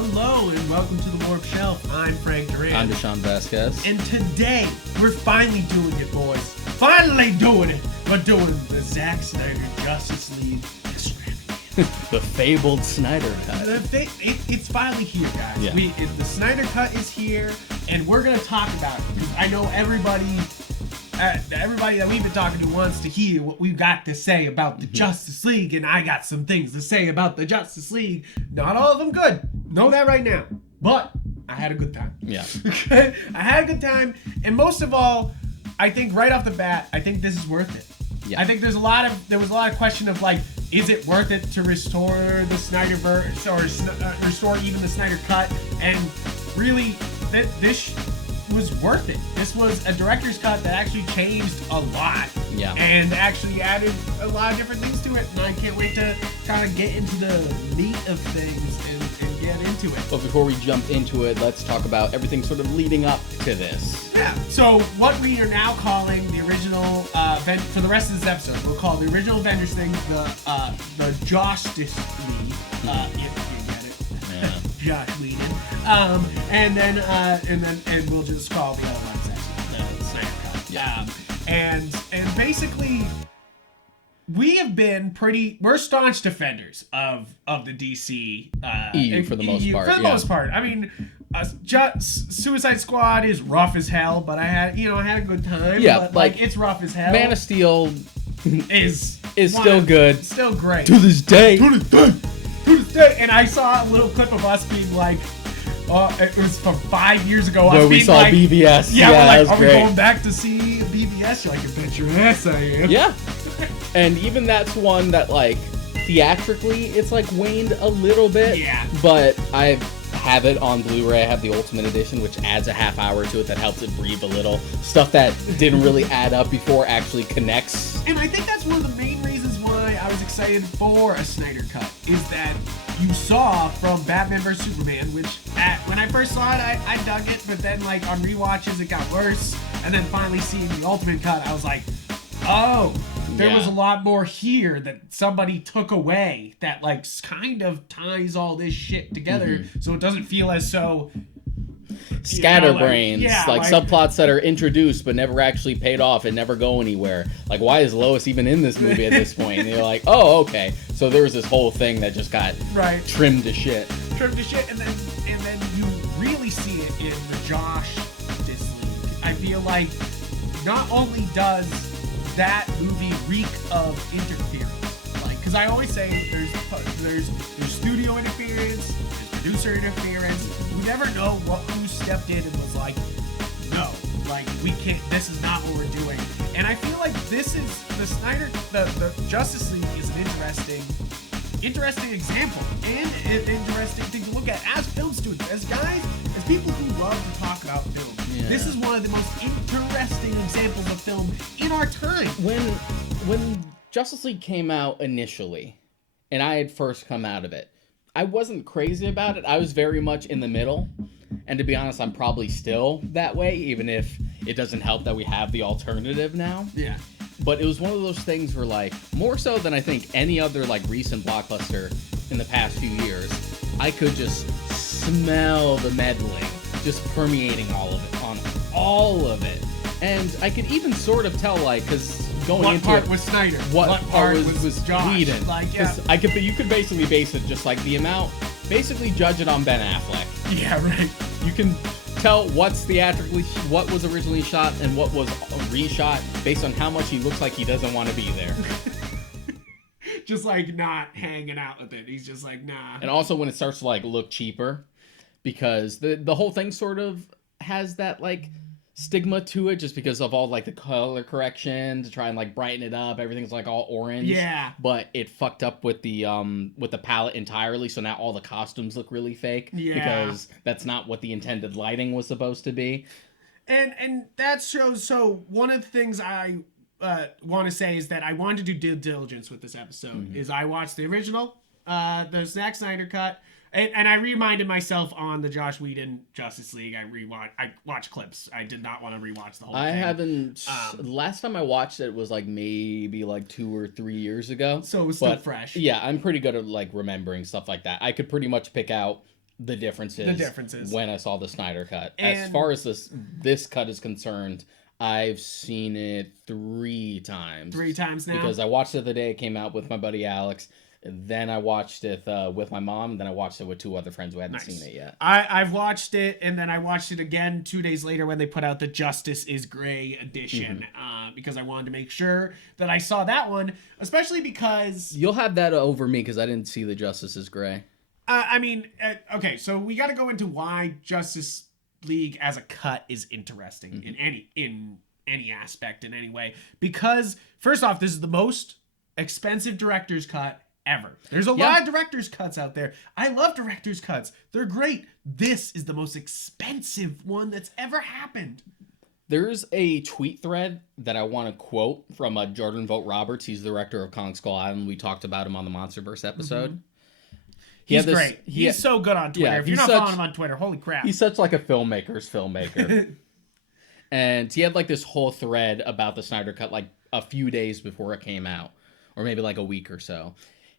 Hello and welcome to the Warp Shelf. I'm Frank Duran. I'm Deshaun Vasquez. And today, we're finally doing it, boys. Finally doing it! We're doing the Zack Snyder Justice League The fabled Snyder Cut. It's finally here, guys. Yeah. The Snyder Cut is here, and we're going to talk about it. Because I know everybody that we've been talking to wants to hear what we've got to say about the Justice League, and I got some things to say about the Justice League. Not all of them good. Know that right now. But I had a good time. Yeah. Okay? I had a good time, and most of all, I think right off the bat, I think this is worth it. Yeah. I think there was a lot of question of like, is it worth it to restore the Snyderverse or restore even the Snyder Cut? And really, this was worth it. This was a director's cut that actually changed a lot. Yeah. And actually added a lot of different things to it. And I can't wait to kind of get into the meat of things and get into it. But before we jump into it, let's talk about everything sort of leading up to this. Yeah. So what we are now calling the original for the rest of this episode, we'll call the original Avengers thing the Justice League. If you get it. Yeah. Josh Whedon. And we'll just call the other one section the Snyder Cut. Yeah. And basically, we're staunch defenders of the DC EU for the most part. For the most part. I mean, Suicide Squad is rough as hell, but I had a good time. Yeah, but, like it's rough as hell. Man of Steel is still good. Still great. To this day. And I saw a little clip of us being like, it was from 5 years ago. Where us we being saw like, BVS. Yeah, that we're was like, are great. we going back to see BVS? You're like, I bet your ass I am. Yeah. And even that's one that, like, theatrically, it's, like, waned a little bit. Yeah. But I have it on Blu-ray. I have the Ultimate Edition, which adds a half hour to it that helps it breathe a little. Stuff that didn't really add up before actually connects. And I think that's one of the main reasons why I was excited for a Snyder Cut, is that you saw from Batman vs. Superman, which when I first saw it, I dug it, but then like on rewatches it got worse, and then finally seeing the Ultimate Cut, I was like, oh, there was a lot more here that somebody took away that like kind of ties all this shit together, so it doesn't feel as so scatterbrains, like subplots that are introduced but never actually paid off and never go anywhere. Like, why is Lois even in this movie at this point? And you're like, oh, okay. So there was this whole thing that just got trimmed to shit. And then you really see it in the Josh Justice League. I feel like not only does that movie reek of interference, like, because I always say there's studio interference, there's producer interference. We never know who stepped in and was like, no, like we can't. This is not what we're doing. And I feel like this is the Justice League is an interesting example and an interesting thing to look at as film students, as guys, as people who love to talk about film. Yeah. This is one of the most interesting examples of film in our time. When Justice League came out initially, and I had first come out of it, I wasn't crazy about it. I was very much in the middle. And to be honest, I'm probably still that way, even if it doesn't help that we have the alternative now. Yeah. But it was one of those things where, like, more so than I think any other, like, recent blockbuster in the past few years, I could just smell the meddling just permeating all of it. And I could even sort of tell, like, because going what into part it, was Snyder? what part was Josh? Whedon? Like, yeah. You could basically base it just like the amount, basically judge it on Ben Affleck. Yeah, right. You can tell what's theatrically, what was originally shot and what was reshot based on how much he looks like he doesn't want to be there. Just like not hanging out with it. He's just like, nah. And also when it starts to like look cheaper, because the whole thing sort of has that like stigma to it, just because of all like the color correction to try and like brighten it up. Everything's like all orange. Yeah. But it fucked up with the palette entirely, so now all the costumes look really fake. Yeah. Because that's not what the intended lighting was supposed to be. And that shows. So one of the things I want to say is that I wanted to do due diligence with this episode. Is I watched the original, the Zack Snyder Cut. And I reminded myself on the Josh Whedon Justice League. I watched clips. I did not want to rewatch the whole thing. I haven't. Last time I watched it was like maybe like 2 or 3 years ago. So it was still fresh. Yeah, I'm pretty good at like remembering stuff like that. I could pretty much pick out the differences. When I saw the Snyder Cut. As far as this cut is concerned, I've seen it 3 times. 3 times now? Because I watched it the day it came out with my buddy Alex. Then I watched it with my mom. And then I watched it with 2 other friends who hadn't seen it yet. I've watched it, and then I watched it again 2 days later when they put out the Justice is Gray edition. Because I wanted to make sure that I saw that one. Especially because... You'll have that over me because I didn't see the Justice is Gray. I mean, okay, so we got to go into why Justice League as a cut is interesting in any aspect in any way. Because first off, this is the most expensive director's cut ever. There's a lot of director's cuts out there. I love director's cuts. They're great. This is the most expensive one that's ever happened. There's a tweet thread that I want to quote from Jordan Vogt Roberts. He's the director of Kong Skull Island. We talked about him on the Monsterverse episode. He's great. He's so good on Twitter. If you're not following him on Twitter, holy crap. He's such like a filmmaker's filmmaker. And he had like this whole thread about the Snyder Cut like a few days before it came out. Or maybe like a week or so.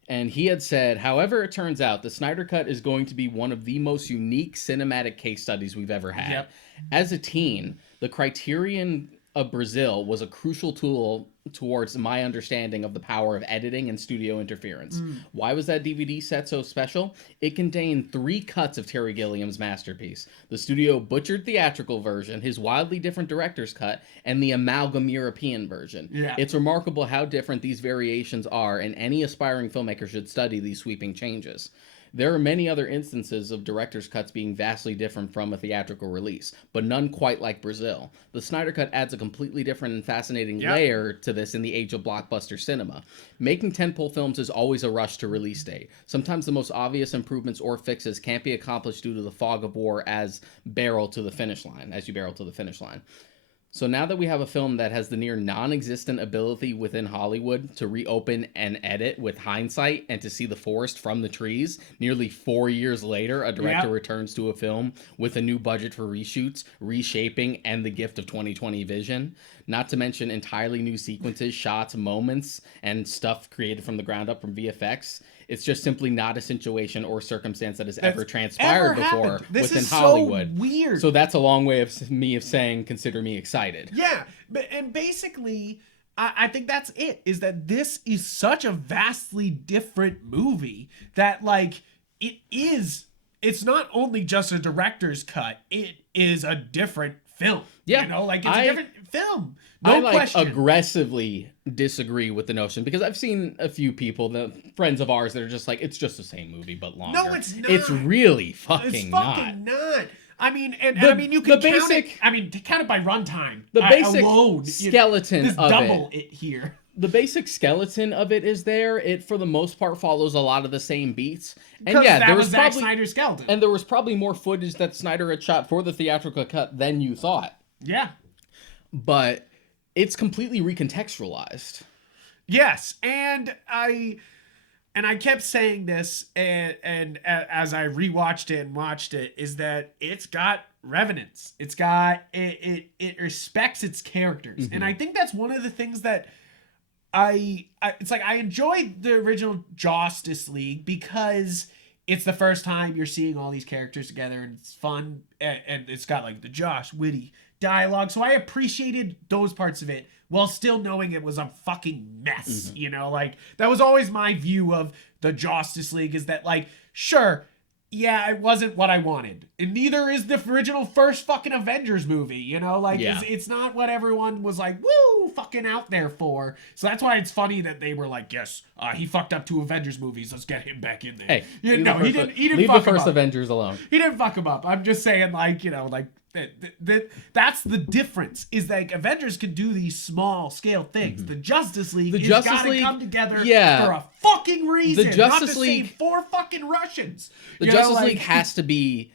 And he had said, however it turns out, the Snyder Cut is going to be one of the most unique cinematic case studies we've ever had. Yep. As a teen, the Criterion of Brazil was a crucial tool towards my understanding of the power of editing and studio interference. Why was that DVD set so special? It contained 3 cuts of Terry Gilliam's masterpiece. The studio butchered theatrical version, his wildly different director's cut, and the amalgam European version. Yeah. It's remarkable how different these variations are, and any aspiring filmmaker should study these sweeping changes. There are many other instances of director's cuts being vastly different from a theatrical release, but none quite like Brazil. The Snyder Cut adds a completely different and fascinating layer to this in the age of blockbuster cinema. Making tentpole films is always a rush to release date. Sometimes the most obvious improvements or fixes can't be accomplished due to the fog of war as you barrel to the finish line. So now that we have a film that has the near non-existent ability within Hollywood to reopen and edit with hindsight and to see the forest from the trees, nearly 4 years later, a director returns to a film with a new budget for reshoots, reshaping, and the gift of 2020 vision. Not to mention entirely new sequences, shots, moments, and stuff created from the ground up from VFX. It's just simply not a situation or circumstance that has ever transpired before within Hollywood. So weird. So that's a long way of saying, consider me excited. Yeah, and basically, I think that's it. Is that this is such a vastly different movie that like it's not only just a director's cut. It is a different film. Yeah, you know, like it's a different film. No question. Aggressively disagree with the notion because I've seen a few people, friends of ours, that are just like, it's just the same movie but longer. No, it's not. It's really fucking not. It's fucking not. I mean, I mean, you can count it. I mean, to count it by runtime. The basic alone, skeleton of double it here. The basic skeleton of it is there. It, for the most part, follows a lot of the same beats. And yeah, there was Zack Snyder's skeleton. And there was probably more footage that Snyder had shot for the theatrical cut than you thought. Yeah. But it's completely recontextualized. Yes, and I kept saying this, and as I rewatched it and watched it, is that it's got revenants. It's got it respects its characters, and I think that's one of the things that it's like I enjoyed the original Justice League because it's the first time you're seeing all these characters together, and it's fun, and it's got like the Josh witty dialogue, so I appreciated those parts of it while still knowing it was a fucking mess. You know, like that was always my view of the Justice League, is that like, sure, yeah, it wasn't what I wanted, and neither is the original first fucking Avengers movie, you know, like it's not what everyone was like woo fucking out there for. So that's why it's funny that they were like, yes, he fucked up 2 Avengers movies, let's get him back in there. Hey, he didn't leave fuck the first him up. Avengers alone. He didn't fuck him up. I'm just saying, like, you know, like that's the difference, is like Avengers can do these small scale things. The Justice League has got to come together for a fucking reason. The Justice not to League, save 4 fucking Russians. The Justice League has to be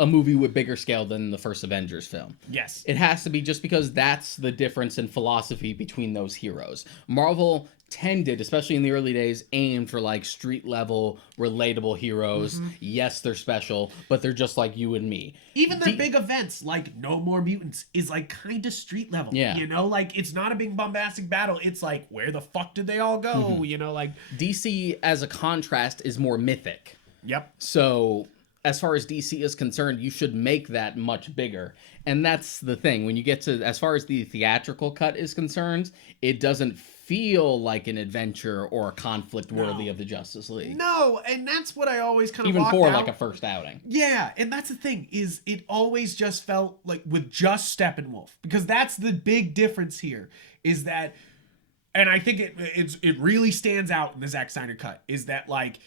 a movie with bigger scale than the first Avengers film. Yes. It has to be, just because that's the difference in philosophy between those heroes. Marvel tended, especially in the early days, aimed for like street level, relatable heroes. Yes, they're special, but they're just like you and me. Even their big events like No More Mutants is like kind of street level. Yeah. You know, like it's not a big bombastic battle. It's like, where the fuck did they all go? You know, like DC, as a contrast, is more mythic. Yep. So as far as DC is concerned, you should make that much bigger. And that's the thing. When you get to, as far as the theatrical cut is concerned, it doesn't feel like an adventure or a conflict worthy of the Justice League. No, and that's what I always kind of even for out. like a first outing. Yeah, and that's the thing, is it always just felt like with just Steppenwolf, because that's the big difference here, is that, and I think it really stands out in the Zack Snyder cut, is that like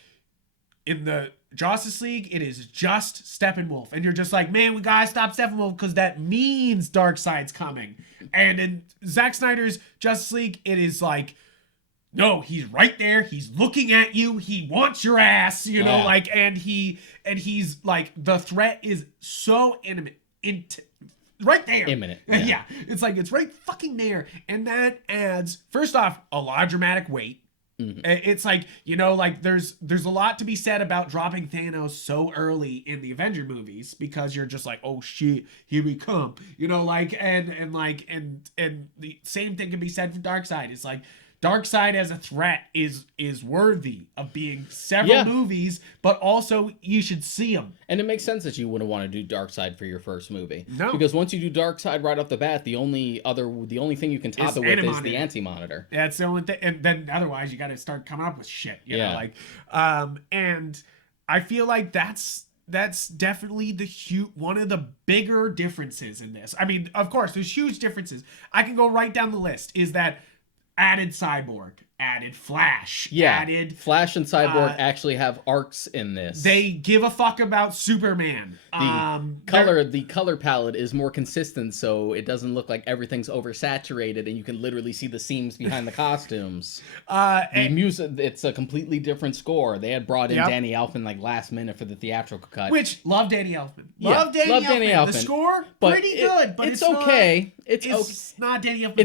in the Justice League, it is just Steppenwolf, and you're just like, man, we gotta stop Steppenwolf because that means Darkseid's coming. And in Zack Snyder's Justice League, it is like, no, he's right there, he's looking at you, he wants your ass, you know, like, and he's like, the threat is so right there. Imminent. Yeah. It's like, it's right fucking there. And that adds, first off, a lot of dramatic weight. Mm-hmm. It's like, you know, like there's a lot to be said about dropping Thanos so early in the Avenger movies, because you're just like, oh shit, here we come. You know, like, and the same thing can be said for Darkseid. It's like, Darkseid as a threat is worthy of being several movies, but also you should see him. And it makes sense that you wouldn't want to do Darkseid for your first movie. No. Because once you do Darkseid right off the bat, the only thing you can top it with is the Anti-Monitor. That's the only thing. And then otherwise you got to start coming up with shit. You know, like, and I feel like that's definitely one of the bigger differences in this. I mean, of course, there's huge differences. I can go right down the list. Is that added Cyborg, added Flash, added Flash and Cyborg actually have arcs in this. They give a fuck about Superman. The color palette is more consistent, so it doesn't look like everything's oversaturated, and you can literally see the seams behind the costumes. The music, it's a completely different score. They had brought in Danny Elfman like last minute for the theatrical cut. Which, love Danny Elfman. Love Danny Elfman. The score, pretty good, but it's okay. It's not Danny Elfman.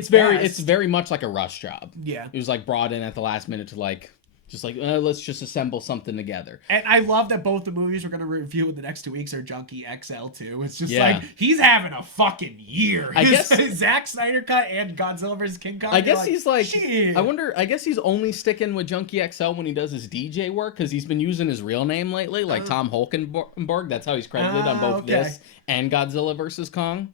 It's very much like a rush job. Yeah. It was like brought in at the last minute to like, let's just assemble something together. And I love that both the movies we're going to review in the next 2 weeks are Junkie XL too. It's just like, he's having a fucking year. I guess Zack Snyder cut and Godzilla vs. King Kong. I guess he's like, shit. I guess he's only sticking with Junkie XL when he does his DJ work, because he's been using his real name lately, like Tom Holkenborg. That's how he's credited on both this and Godzilla vs. Kong.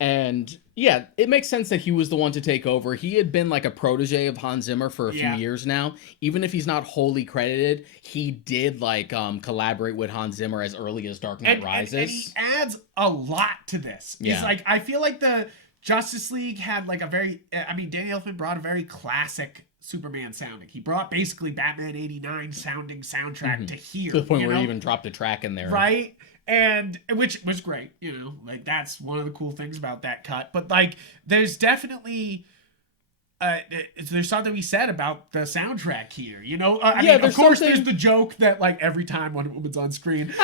And yeah, it makes sense that he was the one to take over. He had been like a protege of Hans Zimmer for a few years now. Even if he's not wholly credited, he did like collaborate with Hans Zimmer as early as Dark Knight Rises. And he adds a lot to this. Yeah. It's like, I feel like the Justice League had like Danny Elfman brought a very classic Superman sounding. He brought basically Batman 89 sounding soundtrack to here. To the point where he even dropped a track in there. Right? And which was great, you know, like that's one of the cool things about that cut. But like, there's definitely there's something to be said about the soundtrack here, you know. I mean, of course, there's the joke that like every time Wonder Woman's on screen,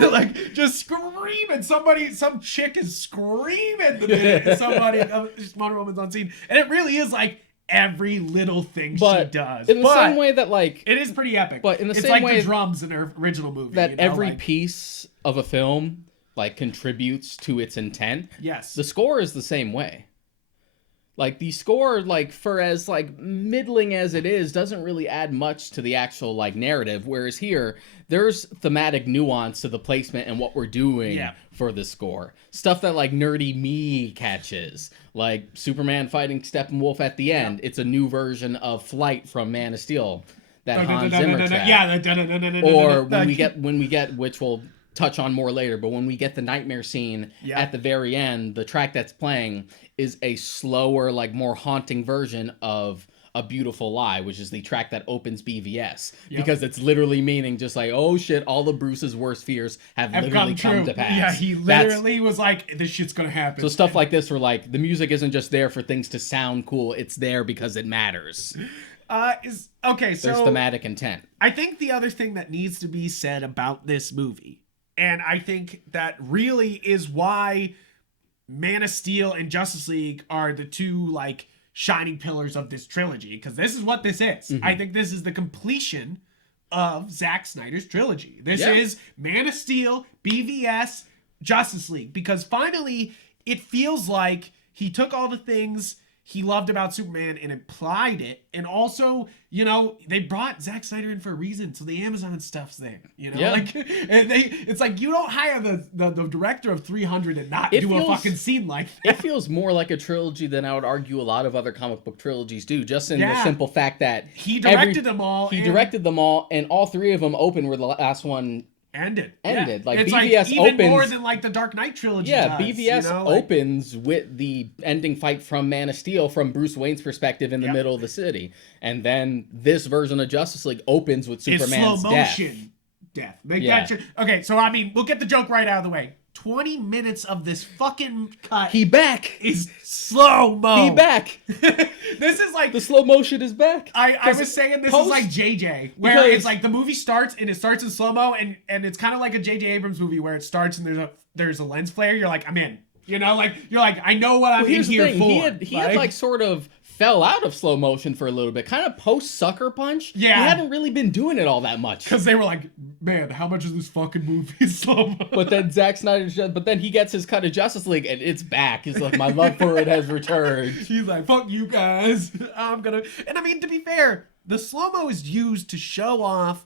like just screaming. Some chick is screaming the minute Wonder Woman's on scene, and it really is like every little thing she does. In the same way that like it is pretty epic. But in the it's same like way the drums in her original movie. That you know, every like, piece of a film like contributes to its intent. Yes. The score is the same way. Like the score, like for as like middling as it is, doesn't really add much to the actual like narrative. Whereas here, there's thematic nuance to the placement and what we're doing for the score. Stuff that like nerdy me catches, like Superman fighting Steppenwolf at the end. It's a new version of Flight from Man of Steel, that Hans Zimmer track. Or when we get, which we'll touch on more later, but when we get the nightmare scene at the very end, the track that's playing is a slower, like more haunting version of A Beautiful Lie, which is the track that opens BVS, because it's literally meaning just like, oh shit, all of Bruce's worst fears have literally come to pass. Yeah, he literally was like, this shit's gonna happen. So stuff like this where like the music isn't just there for things to sound cool, it's there because it matters. So there's thematic intent. I think the other thing that needs to be said about this movie, and I think that really is why Man of Steel and Justice League are the two like shining pillars of this trilogy, because this is what this is. I think this is the completion of Zack Snyder's trilogy. This is Man of Steel, BVS, Justice League, because finally it feels like he took all the things he loved about Superman and implied it. And also, you know, they brought Zack Snyder in for a reason, so the Amazon stuff's there. You know, like, and it's like you don't hire the director of 300 and not do a fucking scene like that. It feels more like a trilogy than I would argue a lot of other comic book trilogies do, just in the simple fact that he directed them all. He directed them all, and all three of them open where the last one ended. Yeah. Like it's BVS like even opens more than like the Dark Knight trilogy. Yeah, does, BVS you know? Like, opens with the ending fight from Man of Steel from Bruce Wayne's perspective in the middle of the city, and then this version of Justice League opens with Superman's slow motion death. Okay, so I mean, we'll get the joke right out of the way. 20 minutes of this fucking cut. He back is slow mo. He back. This is like the slow motion is back. I was saying this is like JJ, where it's like the movie starts and it starts in slow mo, and it's kind of like a JJ Abrams movie where it starts and there's a lens flare. You're like, I'm in. You know, like you're like, I know what I'm in here for. He had like sort of fell out of slow motion for a little bit, kind of post Sucker Punch. Yeah, he hadn't really been doing it all that much because they were like, man, how much is this fucking movie slow mo? But then Zack Snyder, but then he gets his cut of Justice League and it's back. He's like, my love for it has returned. He's like, fuck you guys, I'm gonna. And I mean, to be fair, the slow mo is used to show off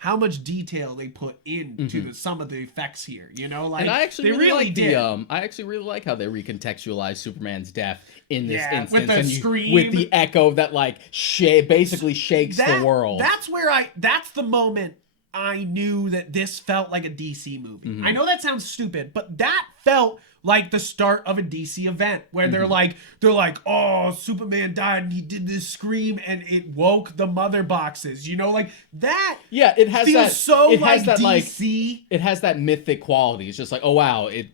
how much detail they put into some of the effects here, you know, like, and I actually they really like did. I actually really like how they recontextualize Superman's death in this instance, with the scream, with the echo that like basically shakes the world. That's the moment I knew that this felt like a DC movie. I know that sounds stupid, but that felt like the start of a DC event where they're like, oh, Superman died and he did this scream and it woke the mother boxes, you know, like that. Yeah, it has feels that. So it like has that DC. Like it has that mythic quality. It's just like, oh wow, it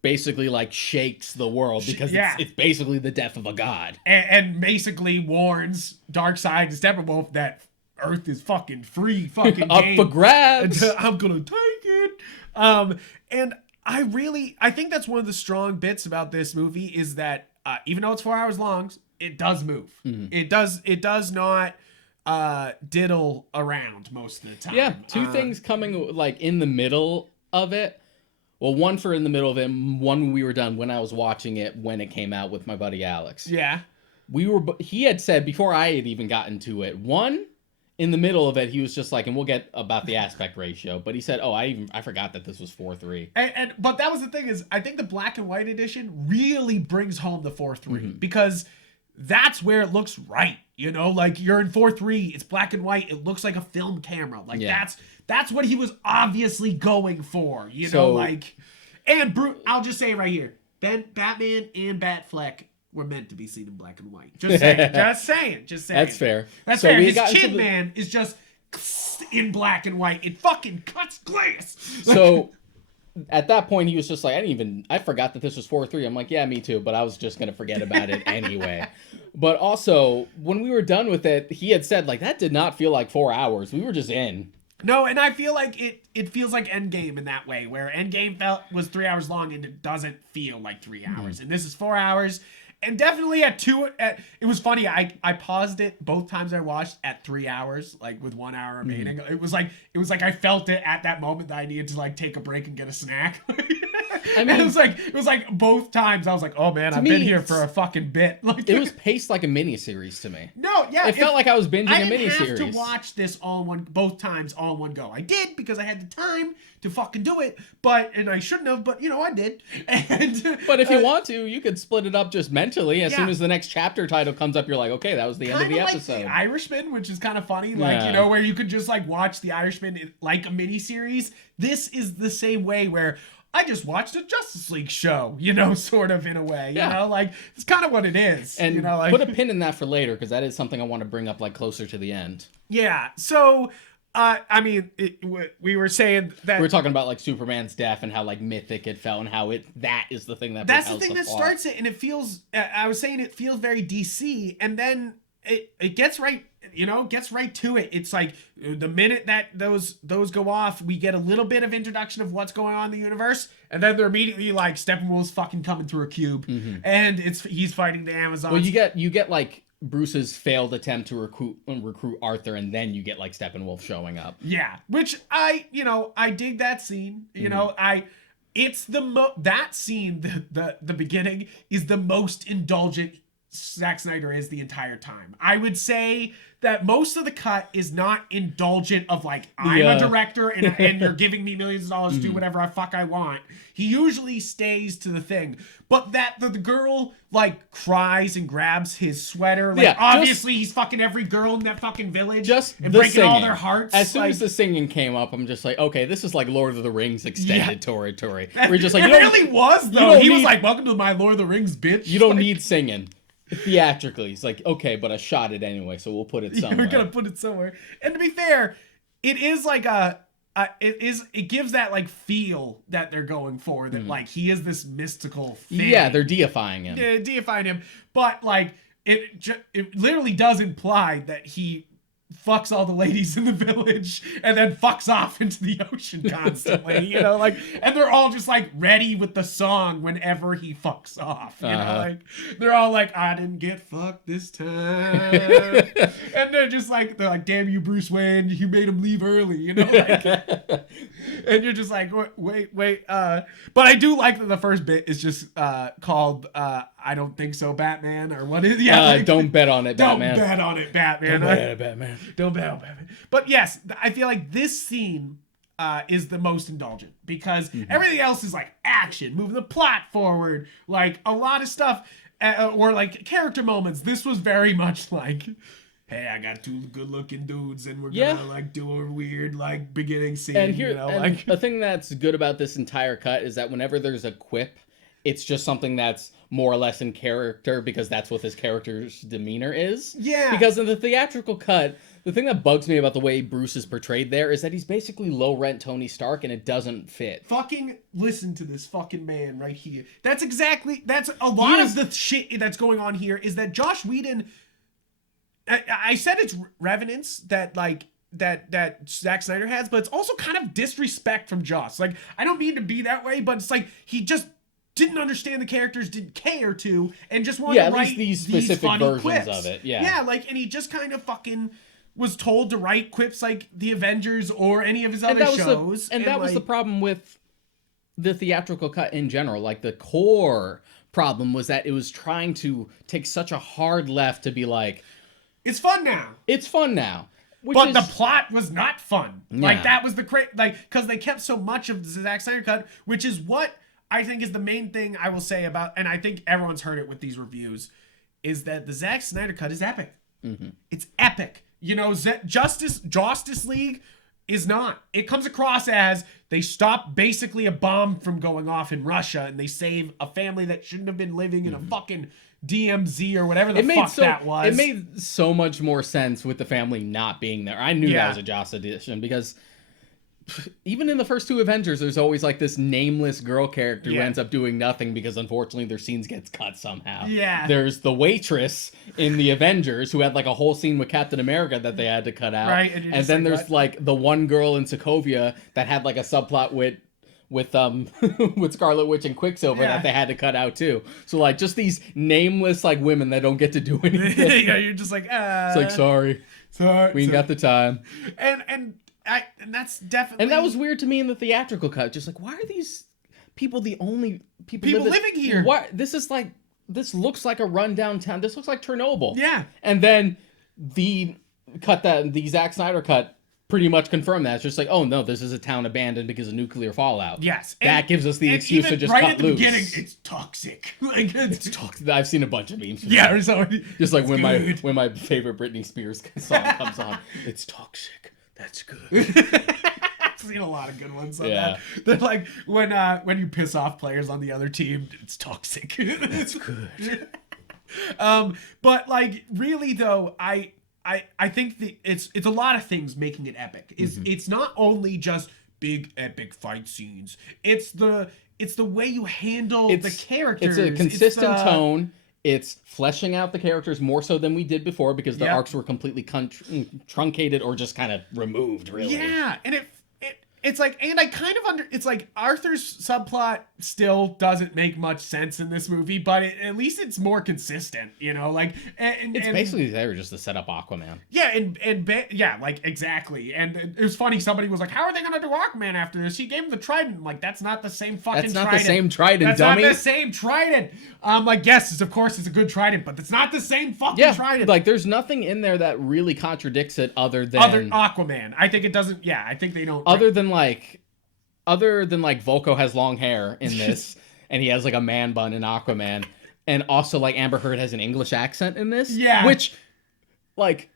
basically like shakes the world because it's basically the death of a god, and basically warns Darkseid and Steppenwolf that Earth is fucking free, fucking up for grabs. I'm gonna take it. And I think that's one of the strong bits about this movie is that even though it's 4 hours long, it does move. It does not diddle around most of the time. Yeah, two things coming like in the middle of it. Well, one for in the middle of it, one we were done when I was watching it when it came out with my buddy Alex. Yeah. He had said before I had even gotten to it, one, in the middle of it, he was just like, and we'll get about the aspect ratio, but he said, oh, I forgot that this was 4:3. But that was the thing is, I think the black and white edition really brings home the 4:3 because that's where it looks right. You know, like you're in 4:3, it's black and white, it looks like a film camera. Like that's what he was obviously going for. You know, like, and I'll just say it right here, Batman and Batfleck were meant to be seen in black and white. Just saying. Just saying. That's fair. That's fair. His Chin Man is just in black and white. It fucking cuts glass. So at that point, he was just like, I forgot that this was 4:3. I'm like, yeah, me too. But I was just going to forget about it anyway. But also, when we were done with it, he had said, like, that did not feel like 4 hours. We were just in. No, and I feel like it feels like Endgame in that way, where Endgame was 3 hours long and it doesn't feel like 3 hours. And this is 4 hours. And definitely it was funny. I paused it both times I watched at 3 hours, like with 1 hour remaining. It was like I felt it at that moment that I needed to like take a break and get a snack. I mean, it was like both times I was like, oh man, I've been here for a fucking bit. Like it was paced like a miniseries to me. No, yeah, it felt like I was binging a miniseries. I didn't have to watch this both times all in one go. I did because I had the time to fucking do it, and I shouldn't have, but you know I did. But if you want to, you could split it up just mentally. As soon as the next chapter title comes up, you're like, okay, that was the end of the episode. Like The Irishman, which is kind of funny, like you know, where you could just like watch The Irishman like a miniseries. This is the same way where I just watched a Justice League show, you know, sort of in a way, you know, like it's kind of what it is. And you know, like, put a pin in that for later because that is something I want to bring up like closer to the end. Yeah. So, I mean, we were saying that we were talking about like Superman's death and how like mythic it felt and how that is the thing that's the thing that starts it, and it feels. I was saying it feels very DC, and then it gets right. You know, gets right to it. It's like the minute that those go off, we get a little bit of introduction of what's going on in the universe, and then they're immediately like Steppenwolf's fucking coming through a cube, and he's fighting the Amazons. Well, you get like Bruce's failed attempt to recruit Arthur, and then you get like Steppenwolf showing up. Yeah, which I dig that scene. You know, it's that scene, the beginning is the most indulgent Zack Snyder is the entire time. I would say that most of the cut is not indulgent of like, I'm a director and you're giving me millions of dollars to do whatever I want. He usually stays to the thing. But that the girl like cries and grabs his sweater. Like obviously he's fucking every girl in that fucking village. And breaking all their hearts. As soon as the singing came up, I'm just like, okay, this is like Lord of the Rings extended territory. We're just like, it really was though. He was like, welcome to my Lord of the Rings, bitch. You don't need singing. Theatrically, he's like, okay, but I shot it anyway, so we'll put it somewhere. We're gonna put it somewhere. And to be fair, it is like it gives that like feel that they're going for, that like he is this mystical thing. Yeah, they're deifying him. Yeah, deifying him. But like it literally does imply that he fucks all the ladies in the village and then fucks off into the ocean constantly, you know, like, and they're all just like ready with the song whenever he fucks off, you know, like they're all like, I didn't get fucked this time. And they're like, damn you, Bruce Wayne, you made him leave early, you know, like, and you're just like, wait, but I do like that the first bit is just called I don't think so, Batman, or what is like, don't bet on it, Batman. Don't bet on it, Batman. Don't bet on it, Batman. Don't bet on Batman. But yes, I feel like this scene is the most indulgent because everything else is like action, moving the plot forward, like a lot of stuff, or like character moments. This was very much like, hey, I got two good-looking dudes, and we're gonna like do a weird like beginning scene. And here, you know, and like the thing that's good about this entire cut is that whenever there's a quip, it's just something that's more or less in character because that's what this character's demeanor is. Yeah. Because in the theatrical cut, the thing that bugs me about the way Bruce is portrayed there is that he's basically low-rent Tony Stark, and it doesn't fit. Fucking listen to this fucking man right here. That's a lot of the shit that's going on here is that Joss Whedon, I said it's revenants that like, that Zack Snyder has, but it's also kind of disrespect from Joss. Like, I don't mean to be that way, but it's like, he just didn't understand the characters, didn't care to, and just wanted to write these specific versions quips of it. Yeah, like, and he just kind of fucking was told to write quips like the Avengers or any of his other shows. And that was the problem with the theatrical cut in general. Like, the core problem was that it was trying to take such a hard left to be like, it's fun now. It's fun now. But the plot was not fun. Yeah. Like, that was the because they kept so much of the Zack Snyder cut, which is what I think is the main thing I will say about, and I think everyone's heard it with these reviews, is that the Zack Snyder cut is epic. It's epic. You know, Justice League is not. It comes across as they stop basically a bomb from going off in Russia and they save a family that shouldn't have been living in a fucking DMZ or whatever the fuck that was. It made so much more sense with the family not being there. I knew that was a Joss edition because even in the first two Avengers, there's always like this nameless girl character who ends up doing nothing because unfortunately their scenes gets cut somehow. Yeah. There's the waitress in the Avengers who had like a whole scene with Captain America that they had to cut out. Right. And then there's like the one girl in Sokovia that had like a subplot with with Scarlet Witch and Quicksilver that they had to cut out too. So like just these nameless like women that don't get to do anything. Yeah, you're just like, It's like, sorry. We ain't got the time. And that's definitely... And that was weird to me in the theatrical cut. Just like, why are these people the only people living here? What? This looks like a rundown town. This looks like Chernobyl. Yeah. And then the Zack Snyder cut pretty much confirmed that. It's just like, oh no, this is a town abandoned because of nuclear fallout. Yes. That gives us the excuse to just right cut at the loose. beginning, it's toxic. Like, it's toxic. I've seen a bunch of memes. Yeah. Just like when my favorite Britney Spears song comes on. It's toxic. That's good. I've seen a lot of good ones on that. They're like when you piss off players on the other team, it's toxic. That's good. But like really though, I think it's a lot of things making it epic. It's not only just big epic fight scenes. It's the way you handle the characters. It's a consistent tone. It's fleshing out the characters more so than we did before because the arcs were completely truncated or just kind of removed, really. Yeah, and It's like, and I kind of it's like Arthur's subplot still doesn't make much sense in this movie, but at least it's more consistent, you know, like, it's basically there just to set up Aquaman. Yeah, yeah, like, exactly. And it was funny, somebody was like, how are they gonna do Aquaman after this? He gave him the trident. I'm like, that's not the same fucking trident. That's not the same trident, that's dummy. That's not the same trident. Like, yes, of course it's a good trident, but it's not the same fucking trident. Like, there's nothing in there that really contradicts it other than Aquaman. I think it doesn't, yeah, I think they don't. Other than Volko has long hair in this, and he has like a man bun in Aquaman, and also like Amber Heard has an English accent in this. Yeah. Which, like,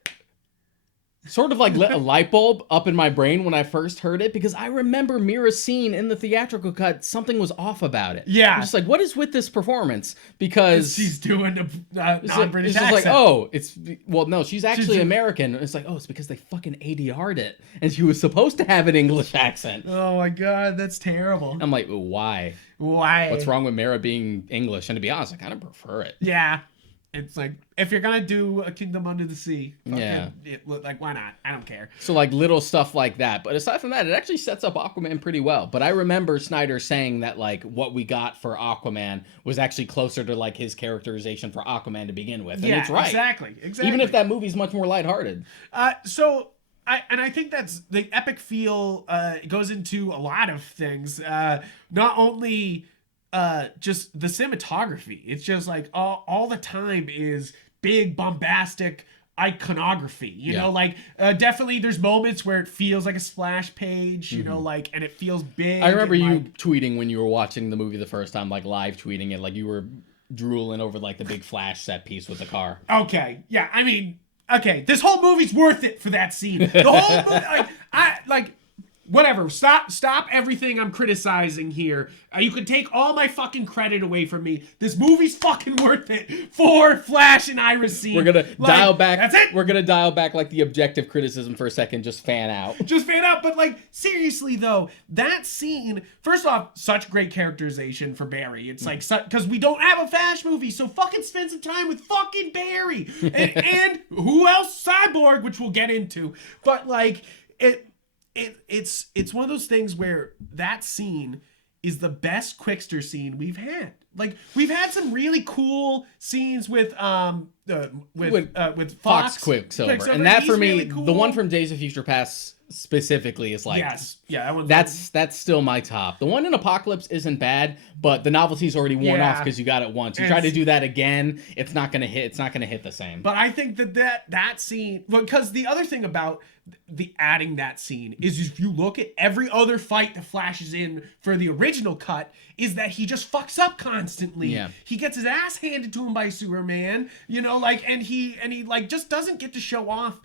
sort of like lit a light bulb up in my brain when I first heard it, because I remember Mira's scene in the theatrical cut, something was off about it. Yeah. I'm just like, what is with this performance? Because she's doing a non-British it's accent. just like, no, she's actually American. It's like, it's because they fucking ADR'd it, and she was supposed to have an English accent. Oh my god, that's terrible. I'm like, why? Why? What's wrong with Mira being English? And to be honest, I kind of prefer it. Yeah. It's like, if you're gonna do a Kingdom Under the Sea, like, why not? I don't care. So, like, little stuff like that. But aside from that, it actually sets up Aquaman pretty well. But I remember Snyder saying that, like, what we got for Aquaman was actually closer to, like, his characterization for Aquaman to begin with. And it's right. Exactly. Even if that movie's much more lighthearted. I think that's the epic feel goes into a lot of things. Not only just the cinematography. It's just like all the time is big, bombastic iconography. You know, like definitely there's moments where it feels like a splash page, you know, like, and it feels big. I remember you tweeting when you were watching the movie the first time, like live tweeting it, like you were drooling over like the big Flash set piece with the car. Okay. Yeah. I mean, okay. This whole movie's worth it for that scene. The whole movie, whatever. Stop everything I'm criticizing here. You can take all my fucking credit away from me. This movie's fucking worth it for Flash and Iris scene. We're gonna dial back. That's it. We're gonna dial back like the objective criticism for a second. Just fan out. Just fan out. But like, seriously though, that scene. First off, such great characterization for Barry. It's like, because we don't have a Flash movie, so fucking spend some time with fucking Barry and who else? Cyborg, which we'll get into. But like it's one of those things where that scene is the best Quickster scene we've had. Like, we've had some really cool scenes with Fox Quicksilver. And that for me, really cool. The one from Days of Future Past specifically is like, that's still my top. The one in Apocalypse isn't bad, but the novelty's already worn off because you got it once. You try to do that again, it's not gonna hit the same. But I think that scene, because the other thing about the adding that scene is, if you look at every other fight that Flash is in for the original cut, is that he just fucks up constantly. Yeah. He gets his ass handed to him by Superman, you know, like, and he like just doesn't get to show off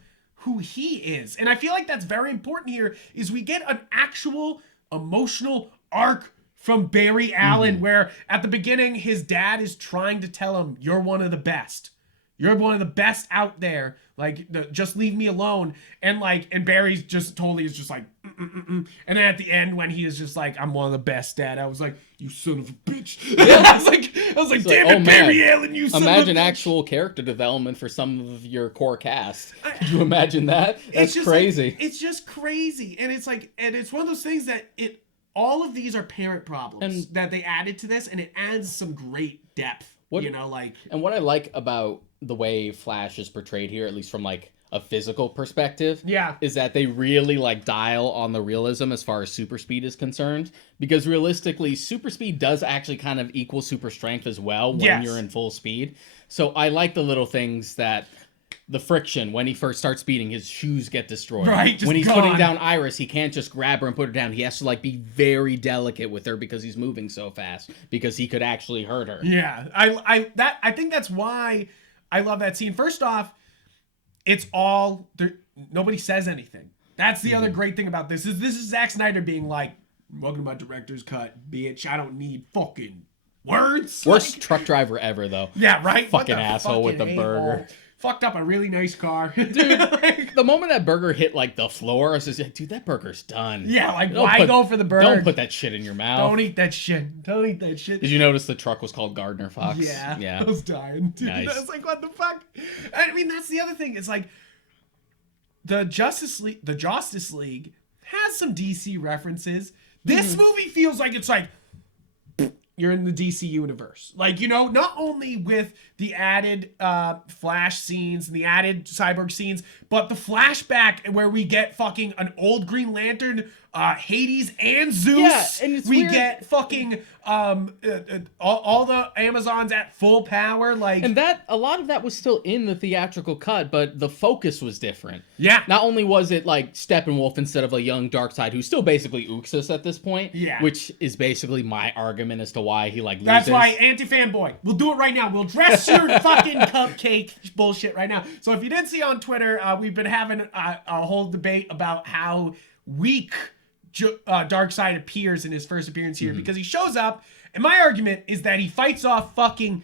who he is. And I feel like that's very important here, is we get an actual emotional arc from Barry Allen, where at the beginning his dad is trying to tell him, you're one of the best. You're one of the best out there. Like, just leave me alone. And Barry's just totally is just like, And then at the end, when he is just like, I'm one of the best, Dad, I was like, you son of a bitch. Yeah. I was like, damn it, Barry Allen, you son of a bitch. Imagine actual character development for some of your core cast. Could you imagine that? That's crazy. It's just crazy. And it's like, and it's one of those things that all of these are parent problems that they added to this, and it adds some great depth. And what I like about the way Flash is portrayed here, at least from like a physical perspective, is that they really like dial on the realism as far as super speed is concerned, because realistically super speed does actually kind of equal super strength as well when you're in full speed. So I like the little things that the friction, when he first starts speeding, his shoes get destroyed. Right, when he's putting down Iris, he can't just grab her and put her down. He has to like be very delicate with her because he's moving so fast, because he could actually hurt her. Yeah, I think that's why I love that scene. First off, it's all there. Nobody says anything. That's the other great thing about this is Zack Snyder being like, welcome to my director's cut, bitch. I don't need fucking words. Worst truck driver ever, though. Yeah, right? Fucking asshole with the burger. Fucked up a really nice car. Dude, the moment that burger hit, like, the floor, I was just like, dude, that burger's done. Yeah, like, why go for the burger? Don't put that shit in your mouth. Don't eat that shit. Don't eat that shit. Did you notice the truck was called Gardner Fox? Yeah. I was dying, dude. Nice. I was like, what the fuck? I mean, that's the other thing. It's like, the Justice League has some DC references. This movie feels like it's like you're in the DC universe. Like, you know, not only with the added Flash scenes and the added Cyborg scenes, but the flashback where we get fucking an old Green Lantern, Hades, and Zeus. Yeah, and it's we weird. get fucking all the Amazons at full power. Like, And that a lot of that was still in the theatrical cut, but the focus was different. Yeah. Not only was it like Steppenwolf instead of a young Darkseid, who's still basically Uxas at this point. Yeah. Which is basically my argument as to why he like loses. that's why anti-fanboy. We'll do it right now. We'll dress your fucking cupcake bullshit right now. So if you didn't see on Twitter, we've been having a whole debate about how weak Darkseid appears in his first appearance here because he shows up, and my argument is that he fights off fucking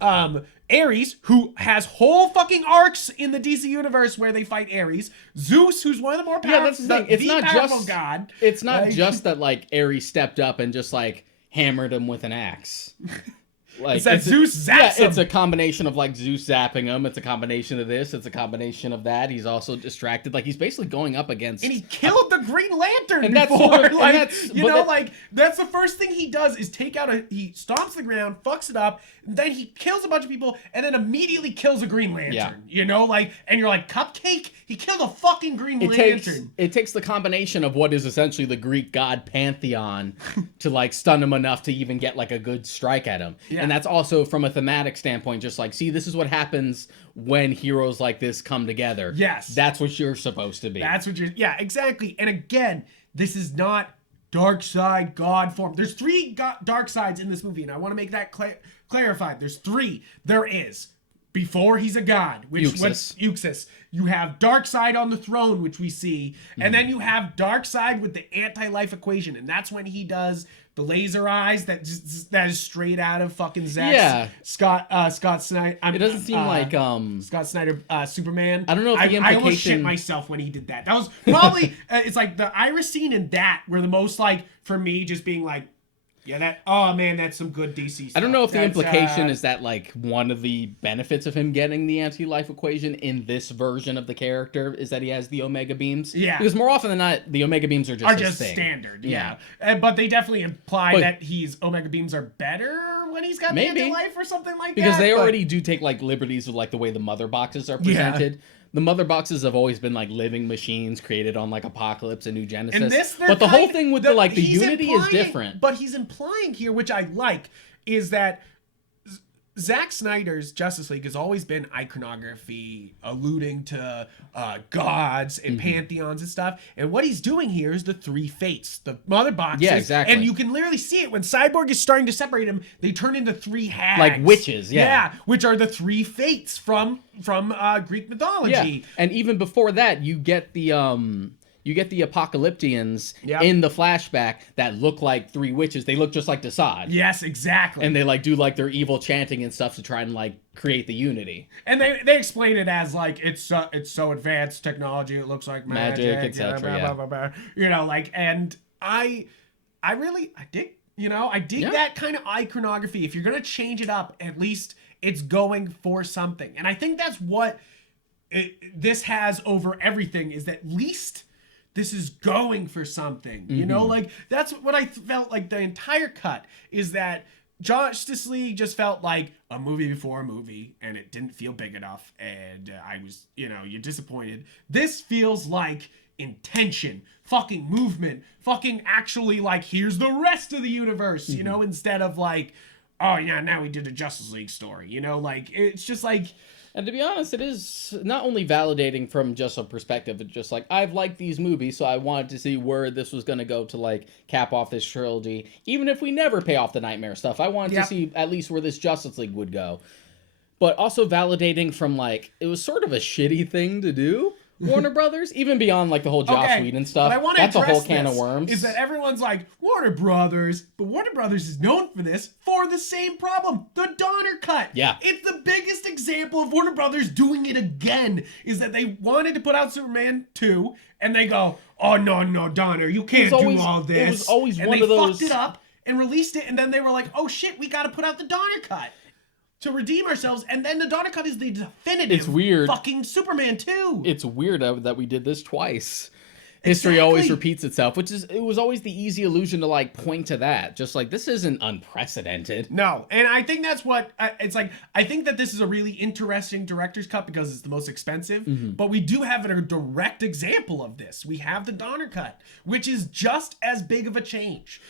Ares, who has whole fucking arcs in the DC universe where they fight Ares. Zeus, who's one of the more powerful, that's the thing. It's not powerful just god. It's not just that like Ares stepped up and just like hammered him with an axe. Like, It's that Zeus zaps him. It's a combination of like Zeus zapping him. It's a combination of this. It's a combination of that. He's also distracted. Like he's basically going up against. And he killed the Green Lantern And that's before. sort of- and Like, that's- you but know, that- like that's the first thing he does is take out he stomps the ground, fucks it up, and then he kills a bunch of people, and then immediately kills a Green Lantern. Yeah. You know, like, and you're like, Cupcake? He killed a fucking Green It Lantern. takes the combination of what is essentially the Greek god pantheon to like stun him enough to even get like a good strike at him. Yeah. And that's also from a thematic standpoint, just like, see, this is what happens when heroes like this come together. Yes. That's what you're supposed to be. That's what you're. Yeah, exactly. And again, this is not Darkseid God form. There's three dark sides in this movie, and I want to make that clarified. There's three. There is before he's a god, which Uxas. You have Darkseid on the throne, which we see, and then you have Darkseid with the anti-life equation, and that's when he does the laser eyes that is straight out of fucking Scott Snyder. It doesn't seem like Scott Snyder Superman. I don't know if the I almost shit implication- myself when he did that. That was probably it's like the Iris scene and that were the most like for me just being like, yeah, that oh man, that's some good DC stuff. I don't know if the That's, implication is that like one of the benefits of him getting the anti-life equation in this version of the character is that he has the Omega beams. Yeah. Because more often than not, the Omega beams are just his thing. standard. Yeah. But they definitely imply But- that his Omega beams are better when he's got Maybe. the anti-life or something like Because that. they but- already do take like liberties with like the way the mother boxes are presented. The mother boxes have always been like living machines created on like Apocalypse and New Genesis. And this, but the whole thing with the he's unity is implying- different. But he's implying here, which I like, is that Zack Snyder's Justice League has always been iconography, alluding to gods and pantheons and stuff. And what he's doing here is the three fates, the mother boxes. Yeah, exactly. And you can literally see it when Cyborg is starting to separate them. They turn into three hags, Like witches, yeah. Yeah, which are the three fates from Greek mythology. Yeah, and even before that, you get the Apocalyptians Yep. in the flashback that look like three witches. They look just like Desaad. Yes, exactly. And they like do like their evil chanting and stuff to try and like create the unity. And they explain it as like it's so advanced technology, it looks like magic, etc., blah, yeah. blah, blah, blah. You know, like, and I dig, Yeah. that kind of iconography. If you're gonna change it up, at least it's going for something. And I think that's what this has over everything, is that at least this is going for something. You know, like that's what I felt like the entire cut is that Justice League just felt like a movie before a movie, and it didn't feel big enough, and I was, you're disappointed. This feels like intention, fucking movement, fucking actually like, here's the rest of the universe, instead of like, oh yeah, now we did a Justice League story, like, it's just like... And to be honest, it is not only validating from just a perspective, it's just like, I've liked these movies, so I wanted to see where this was going to go to, like, cap off this trilogy. Even if we never pay off the Nightmare stuff, I wanted to see at least where this Justice League would go. But also validating from, like, it was sort of a shitty thing to do, Warner Brothers, even beyond, like, the whole Joss Whedon stuff. But I want to That's a whole address can of this, worms. is that everyone's like, Warner Brothers, but Warner Brothers is known for this, for the same problem, the Donner Cut. Yeah. It's the biggest example of Warner Brothers doing it again, is that they wanted to put out Superman 2, and they go, oh, no, Donner, you can't do all this. It was always and one of those... fucked it up and released it, and then they were like, oh shit, we got to put out the Donner Cut to redeem ourselves, and then the Donner Cut is the definitive It's weird. fucking Superman 2. It's weird that we did this twice. history always Exactly. repeats itself, it was always the easy illusion to like point to that. Just like, this isn't unprecedented. No, and I think that's what it's like. I think that this is a really interesting director's cut because it's the most expensive. But we do have a direct example of this. We have the Donner cut, which is just as big of a change.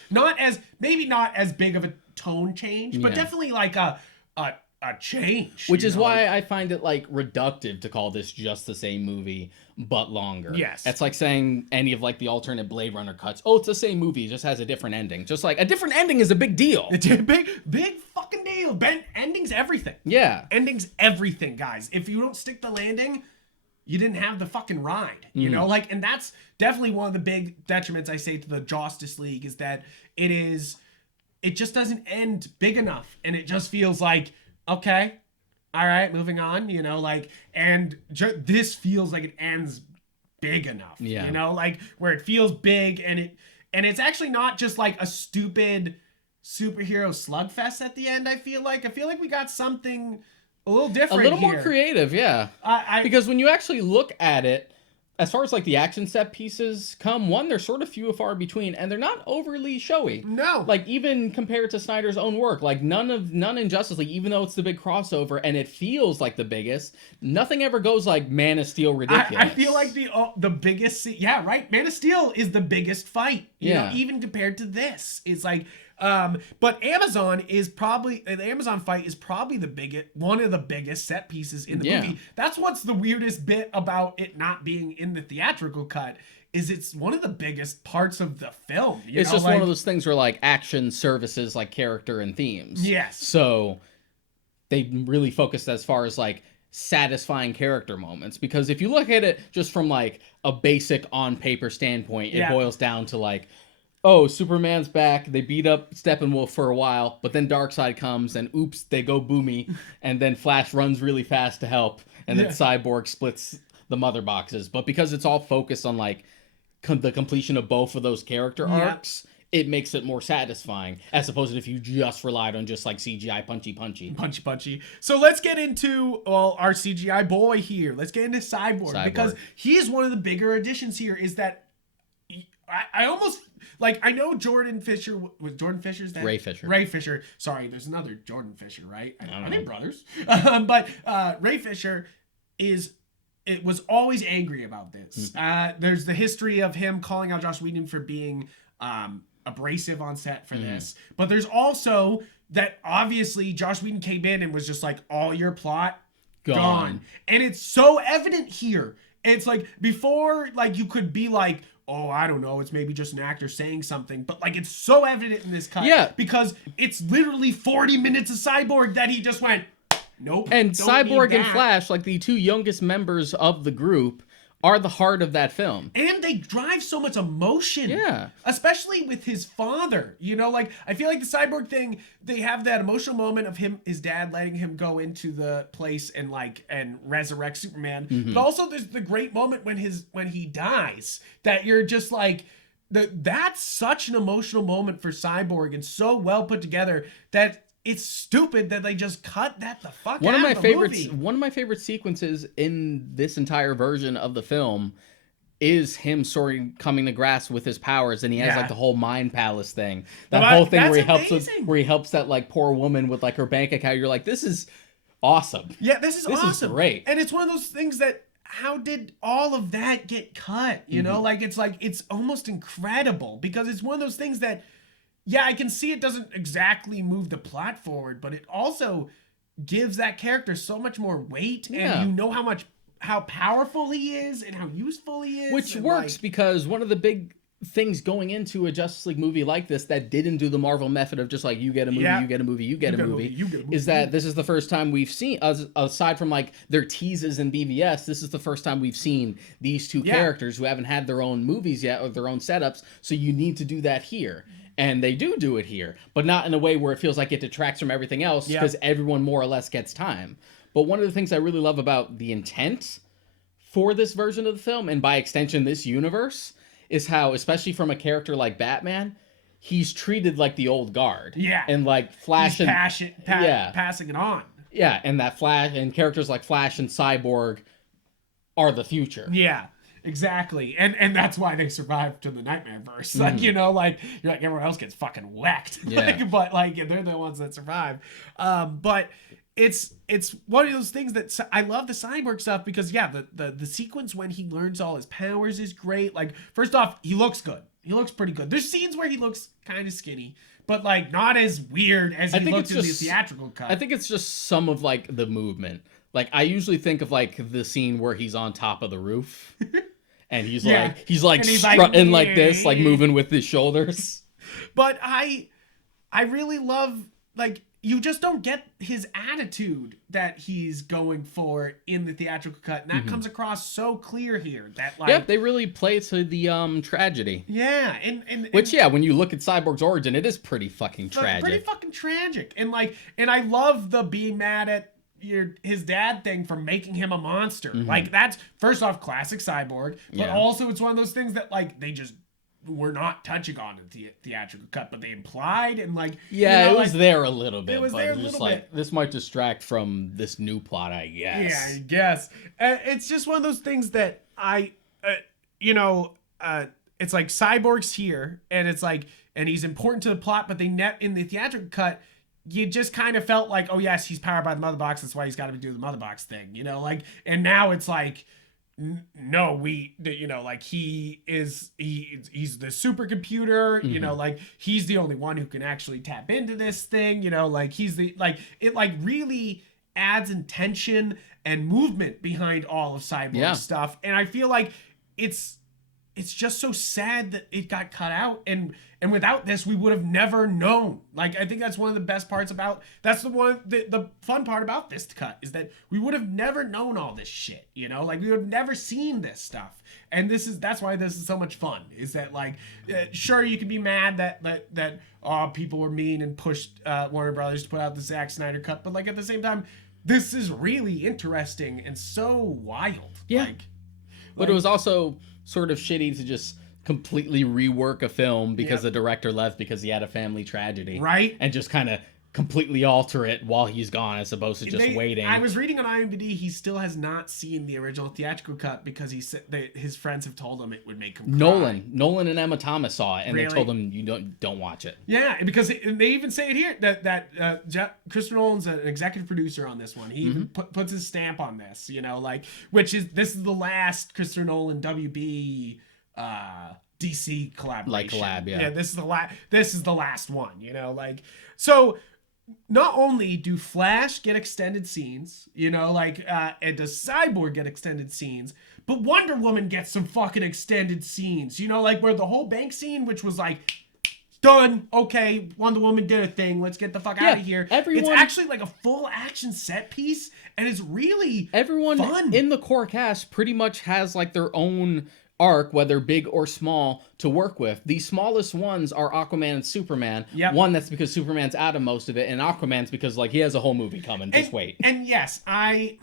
Maybe not as big of a tone change, but Yeah. definitely like a change. Which you is know, why like- I find it like reductive to call this just the same movie but longer. Yes. It's like saying any of like the alternate Blade Runner cuts. Oh, it's the same movie, it just has a different ending. Just like a different ending is a big deal. It's a big fucking deal. Ending's everything. Yeah. Ending's everything, guys. If you don't stick the landing, you didn't have the fucking ride, you know? Like, and that's definitely one of the big detriments I say to the Justice League is that it just doesn't end big enough. And it just feels like, okay, all right, moving on, you know, like, and this feels like it ends big enough, Yeah. you know, like where it feels big and it's actually not just like a stupid superhero slugfest at the end. I feel like we got something a little different, A little more here. creative, yeah. Because when you actually look at it, as far as like the action set pieces come, one, they're sort of few and far between, and they're not overly showy. No. Like even compared to Snyder's own work, like none in Justice League, even though it's the big crossover and it feels like the biggest, nothing ever goes like Man of Steel ridiculous. I feel like the biggest, yeah, right. Man of Steel is the biggest fight, you know, even compared to this. It's like, but the Amazon fight is probably one of the biggest set pieces in the movie. That's what's the weirdest bit about it not being in the theatrical cut. Is it's one of the biggest parts of the film. It's just one of those things where like action services like character and themes. Yes. So they really focused as far as like satisfying character moments, because if you look at it just from like a basic on paper standpoint, it boils down to like, oh, Superman's back, they beat up Steppenwolf for a while, but then Darkseid comes and oops, they go boomy, and then Flash runs really fast to help, and then Cyborg splits the mother boxes. But because it's all focused on like the completion of both of those character arcs, it makes it more satisfying, as opposed to if you just relied on just like CGI punchy. So let's get into our CGI boy here. Let's get into Cyborg. Because he's one of the bigger additions here. Is that I almost like, I know Jordan Fisher was Jordan Fisher's dad? Ray Fisher. Ray Fisher. Sorry, there's another Jordan Fisher, right? Are they brothers? But Ray Fisher was always angry about this. There's the history of him calling out Joss Whedon for being abrasive on set for this. But there's also that obviously Joss Whedon came in and was just like, all your plot gone. And it's so evident here. It's like before, like you could be like, oh, I don't know, it's maybe just an actor saying something, but like it's so evident in this cut. Yeah. Because it's literally 40 minutes of Cyborg that he just went, nope. And Cyborg and Flash, like the two youngest members of the group, are the heart of that film. And they drive so much emotion. Yeah. Especially with his father. You know, like, I feel like the Cyborg thing, they have that emotional moment of his dad letting him go into the place and resurrect Superman. But also there's the great moment when he dies that you're just like, that's such an emotional moment for Cyborg and so well put together that it's stupid that they just cut that the fuck out of the movie. One of my favorite sequences in this entire version of the film is him sort of coming to grasp with his powers, and he has like the whole mind palace thing. That whole thing where he helps that like poor woman with like her bank account. You're like, this is awesome. Yeah, this is awesome. This is great. And it's one of those things that, how did all of that get cut? You know, it's almost incredible, because it's one of those things that, yeah, I can see it doesn't exactly move the plot forward, but it also gives that character so much more weight, and you know how powerful he is and how useful he is. Which works because one of the big things going into a Justice League movie like this that didn't do the Marvel method of just like, you get a movie, you get a movie, you get a movie, is that this is the first time we've seen, aside from like their teases in BVS, this is the first time we've seen these two characters who haven't had their own movies yet or their own setups, so you need to do that here. And they do it here, but not in a way where it feels like it detracts from everything else, because everyone more or less gets time. But one of the things I really love about the intent for this version of the film, and by extension this universe, is how, especially from a character like Batman, he's treated like the old guard. Yeah. And like Flash he's passing it on. Yeah, and that Flash and characters like Flash and Cyborg are the future. Yeah. exactly. And that's why they survived to the Nightmare verse. Like, you know, like you're like everyone else gets fucking whacked. Yeah. Like, but like they're the ones that survive. But it's one of those things that I love the Cyborg stuff because the sequence when he learns all his powers is great. Like, first off, he looks good. He looks pretty good. There's scenes where he looks kind of skinny, but like not as weird as he looked in the theatrical cut. I think it's just some of like the movement. Like I usually think of like the scene where he's on top of the roof and he's like strutting like this, like moving with his shoulders. But I really love, like, you just don't get his attitude that he's going for in the theatrical cut, and that comes across so clear here. That, like, yeah, they really play to the tragedy. Yeah, and which, yeah, when you look at Cyborg's origin, it is pretty fucking tragic. Pretty fucking tragic, and I love the being mad at his dad thing for making him a monster. Like, that's first off classic Cyborg, but also it's one of those things that like they just were not touching on in the theatrical cut, but they implied, and like, yeah, you know, it was there a little bit. It was there a little bit. This might distract from this new plot, I guess. Yeah, I guess. It's just one of those things that it's like Cyborg's here, and it's like, and he's important to the plot, but in the theatrical cut, you just kind of felt like, oh yes, he's powered by the mother box, that's why he's got to be doing the mother box thing, you know, like, and now it's like, no, like he's the supercomputer, you know, like he's the only one who can actually tap into this thing, you know, like he's the, like, it like really adds intention and movement behind all of Cyborg's stuff, and I feel like it's just so sad that it got cut out, and without this we would have never known. Like, I think that's one of the best parts about, that's the fun part about this cut, is that we would have never known all this shit, you know, like we would have never seen this stuff, and that's why this is so much fun, is that like, sure, you can be mad that people were mean and pushed Warner Brothers to put out the Zack Snyder cut, but like at the same time, this is really interesting and so wild. Yeah. But it was also sort of shitty to just completely rework a film because the director left because he had a family tragedy. Right. And just kind of completely alter it while he's gone as opposed to just waiting. I was reading on IMDb, he still has not seen the original theatrical cut because he said his friends have told him it would make him cry. Nolan and Emma Thomas saw it, and they told him you don't watch it. Yeah, because they even say it here that Christopher Nolan's an executive producer on this one. He even puts his stamp on this, you know, like, this is the last Christopher Nolan WB DC collaboration. Yeah, this is the last one, you know, like, so not only do Flash get extended scenes, you know, like, and does Cyborg get extended scenes, but Wonder Woman gets some fucking extended scenes, you know, like where the whole bank scene, which was like, done, okay, Wonder Woman did a thing, let's get the fuck out of here. It's actually like a full action set piece, and it's really fun. In the core cast pretty much has like their own arc, whether big or small, to work with. The smallest ones are Aquaman and Superman. Yep. One, that's because Superman's out of most of it, and Aquaman's because like he has a whole movie coming. Just wait. And yes, I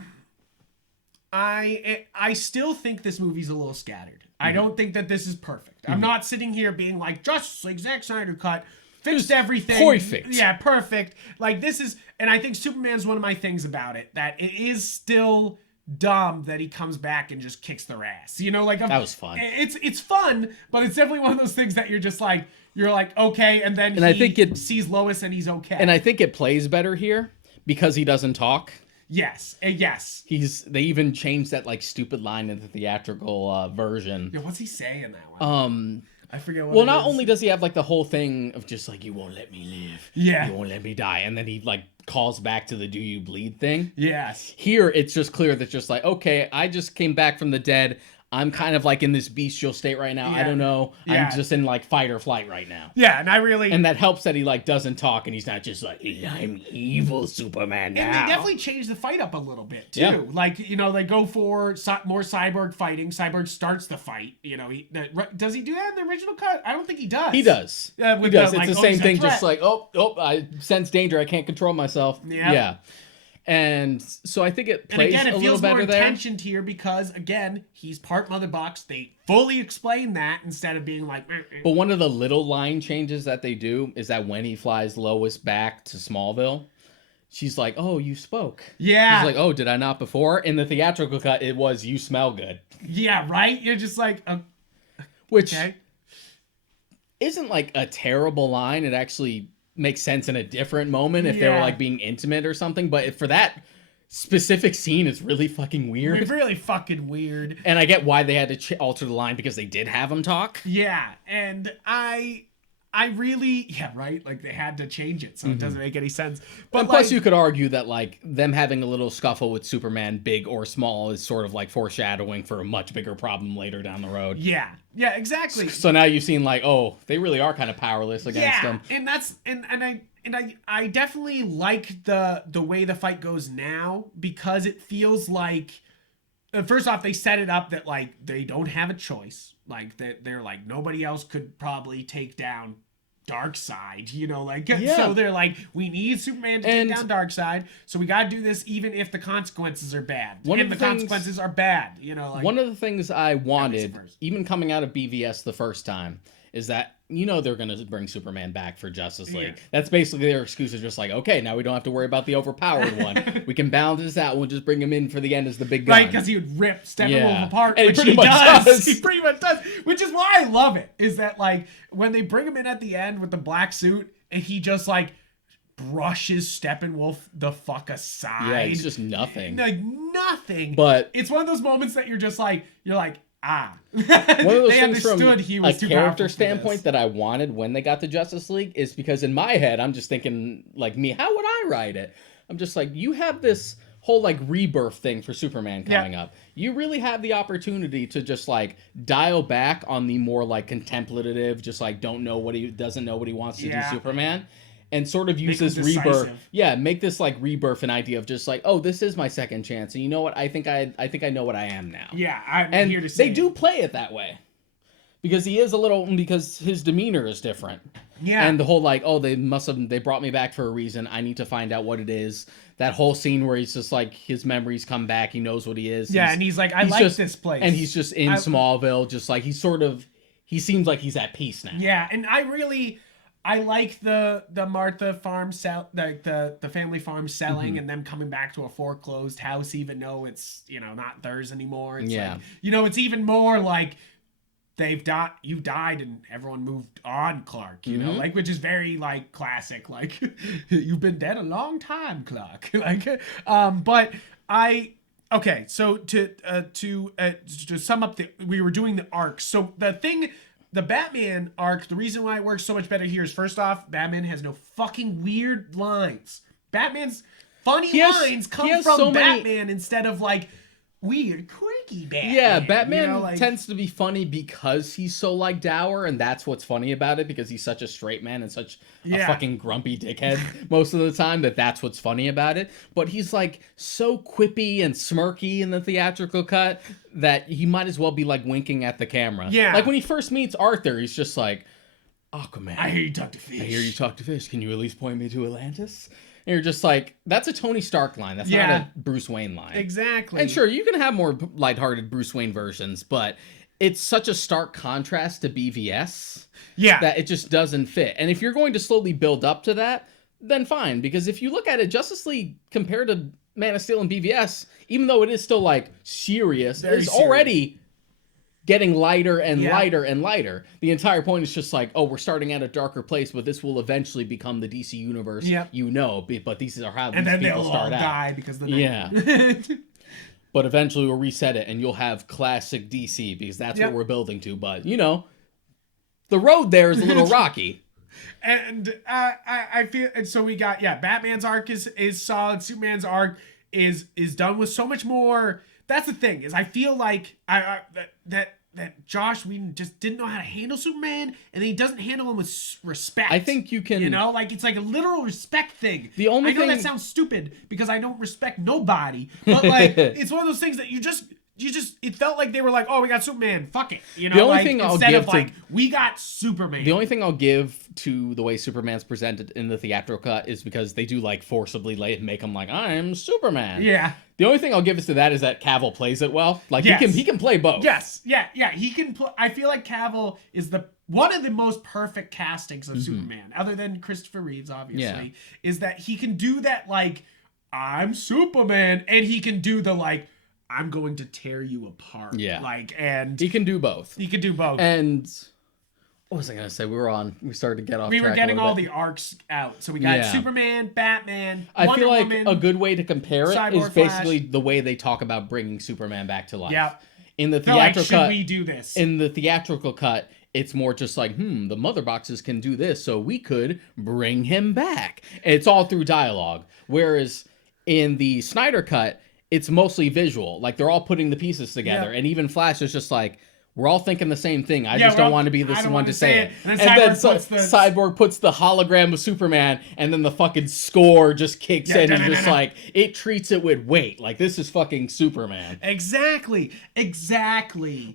still think this movie's a little scattered. I don't think that this is perfect. I'm not sitting here being like, just like Zack Snyder cut, fixed everything. Perfect. Yeah, perfect. Like, this is, and I think Superman's one of my things about it, that it is still dumb that he comes back and just kicks their ass, you know, like, that was fun. It's fun, but it's definitely one of those things that you're like, okay, and then I think it sees Lois and he's okay, and I think it plays better here because he doesn't talk. Yes. They even changed that like stupid line in the theatrical version. Yeah, what's he saying in that one? I forget what. Well, not only does he have like the whole thing of just like, you won't let me live, you won't let me die, and then he like calls back to the "do you bleed" thing. Yes. Here, it's just clear that just like, okay, I just came back from the dead. I'm kind of like in this bestial state right now. I don't know. I'm just in like fight or flight right now. Yeah, and that helps that he like doesn't talk and he's not just like, I'm evil Superman now. And they definitely changed the fight up a little bit too. Yeah. Like, you know, they go for more Cyborg fighting. Cyborg starts the fight. You know, does he do that in the original cut? I don't think he does. He does. He does. It's the same thing. Just like, I sense danger. I can't control myself. Yeah. And so I think it plays a little better there. And again, it feels more intentioned here because, again, he's part Mother Box. They fully explain that instead of being like... But one of the little line changes that they do is that when he flies Lois back to Smallville, she's like, "Oh, you spoke." Yeah. She's like, "Oh, did I not before?" In the theatrical cut, it was, "You smell good." Yeah, right? You're just like, Which okay. isn't like a terrible line. It actually makes sense in a different moment if they were Yeah. like being intimate or something. But for that specific scene, it's really fucking weird. It's really fucking weird. And I get why they had to alter the line, because they did have him talk. Yeah, and I really, yeah, right? Like, they had to change it, so it doesn't make any sense. But And plus, like, you could argue that like them having a little scuffle with Superman, big or small, is sort of like foreshadowing for a much bigger problem later down the road. yeah, exactly. So now you've seen like, oh, they really are kind of powerless against them. And that's I definitely like the way the fight goes now, because it feels like, first off, they set it up that like they don't have a choice. Like they're like, nobody else could probably take down Darkseid, you know, like, so they're like, we need Superman to take down Darkseid, so we gotta do this even if the consequences are bad. And the consequences are bad, you know, like, one of the things I wanted, even coming out of BVS the first time, is that, you know, they're gonna bring Superman back for Justice League. Yeah. That's basically their excuse, is just like, okay, now we don't have to worry about the overpowered one. We can balance this out. We'll just bring him in for the end as the big guy. right, because he would rip Steppenwolf apart, and which he pretty he much does. He pretty much does, which is why I love it, is that like when they bring him in at the end with the black suit and he just like brushes Steppenwolf the fuck aside. Yeah, it's just nothing. Like nothing. But it's one of those moments that you're just like, ah. one of those they things from understood he was a too character powerful for standpoint this. that I wanted when they got to Justice League is because in my head, I'm just thinking, like me, how would I write it? I'm just like, you have this whole like rebirth thing for Superman coming up. You really have the opportunity to just like dial back on the more like contemplative, just like doesn't know what he wants to do Superman. And sort of use this rebirth. Yeah, make this like rebirth an idea of just like, oh, this is my second chance. And you know what? I think I know what I am now. Yeah, I'm here to say they do play it that way. Because because his demeanor is different. Yeah. And the whole like, oh, they brought me back for a reason. I need to find out what it is. That whole scene where he's just like, his memories come back. He knows what he is. Yeah, and he's like, I like this place. And he's just in Smallville, just like, he seems like he's at peace now. Yeah, and I like the Martha farm the family farm selling and them coming back to a foreclosed house, even though it's, you know, not theirs anymore. It's like, you know, it's even more like you died and everyone moved on, Clark, you know, like, which is very like classic, like, you've been dead a long time, Clark. Like, but okay, so to sum up, we were doing the arcs. So the Batman arc, the reason why it works so much better here is, first off, Batman has no fucking weird lines. Batman's funny lines come from Batman instead of like weird, quirky Batman. Yeah, Batman, you know, like, tends to be funny because he's so like dour, and that's what's funny about it, because he's such a straight man and such a fucking grumpy dickhead most of the time, that's what's funny about it. But he's like so quippy and smirky in the theatrical cut that he might as well be like winking at the camera. Yeah. Like when he first meets Arthur, he's just like, Aquaman, I hear you talk to fish. I hear you talk to fish. Can you at least point me to Atlantis? And you're just like, that's a Tony Stark line. That's not a Bruce Wayne line. Exactly. And sure, you can have more lighthearted Bruce Wayne versions, but it's such a stark contrast to BVS that it just doesn't fit. And if you're going to slowly build up to that, then fine. Because if you look at it, Justice League compared to Man of Steel and BVS, even though it is still like serious, it's already getting lighter and lighter and lighter. The entire point is just like, oh, we're starting at a darker place, but this will eventually become the DC universe, you know. But these are how these people start out. And then they'll all die because the But eventually we'll reset it, and you'll have classic DC, because that's what we're building to. But, you know, the road there is a little rocky. And I feel, and so we got, Batman's arc is solid. Superman's arc is done with so much more. That's the thing, is I feel like that Josh Whedon just didn't know how to handle Superman, and he doesn't handle him with respect. I think you can... You know, like, it's like a literal respect thing. The only I know that sounds stupid, because I don't respect nobody, but, like, it's one of those things that you just... it felt like they were like, oh, we got Superman, fuck it, you know. The only like, thing I'll instead give of like we got Superman. The only thing I'll give to the way Superman's presented in the theatrical cut is because they do like forcibly make him like, I'm Superman. Yeah. The only thing I'll give is to that is that Cavill plays it well. Like he can play both. Yes. Yeah. He can play. I feel like Cavill is one of the most perfect castings of Superman, other than Christopher Reeves, obviously, is that he can do that like, I'm Superman, and he can do the like, I'm going to tear you apart. Yeah. Like, and he can do both. He can do both. And what was I gonna say? We started to get off. We were track getting all the arcs out. So we got Superman, Batman, I Wonder feel like Woman, a good way to compare it Cyborg is basically the way they talk about bringing Superman back to life. Yeah. In the They're like, theatrical should we do this? In the theatrical cut, it's more just like, the mother boxes can do this, so we could bring him back. It's all through dialogue. Whereas in the Snyder cut, it's mostly visual. Like, they're all putting the pieces together. And even Flash is just like, we're all thinking the same thing. I just don't want to be this one to say it. And then Cyborg puts the hologram of Superman, and then the fucking score just kicks in and just like, it treats it with weight. Like, this is fucking Superman. Exactly.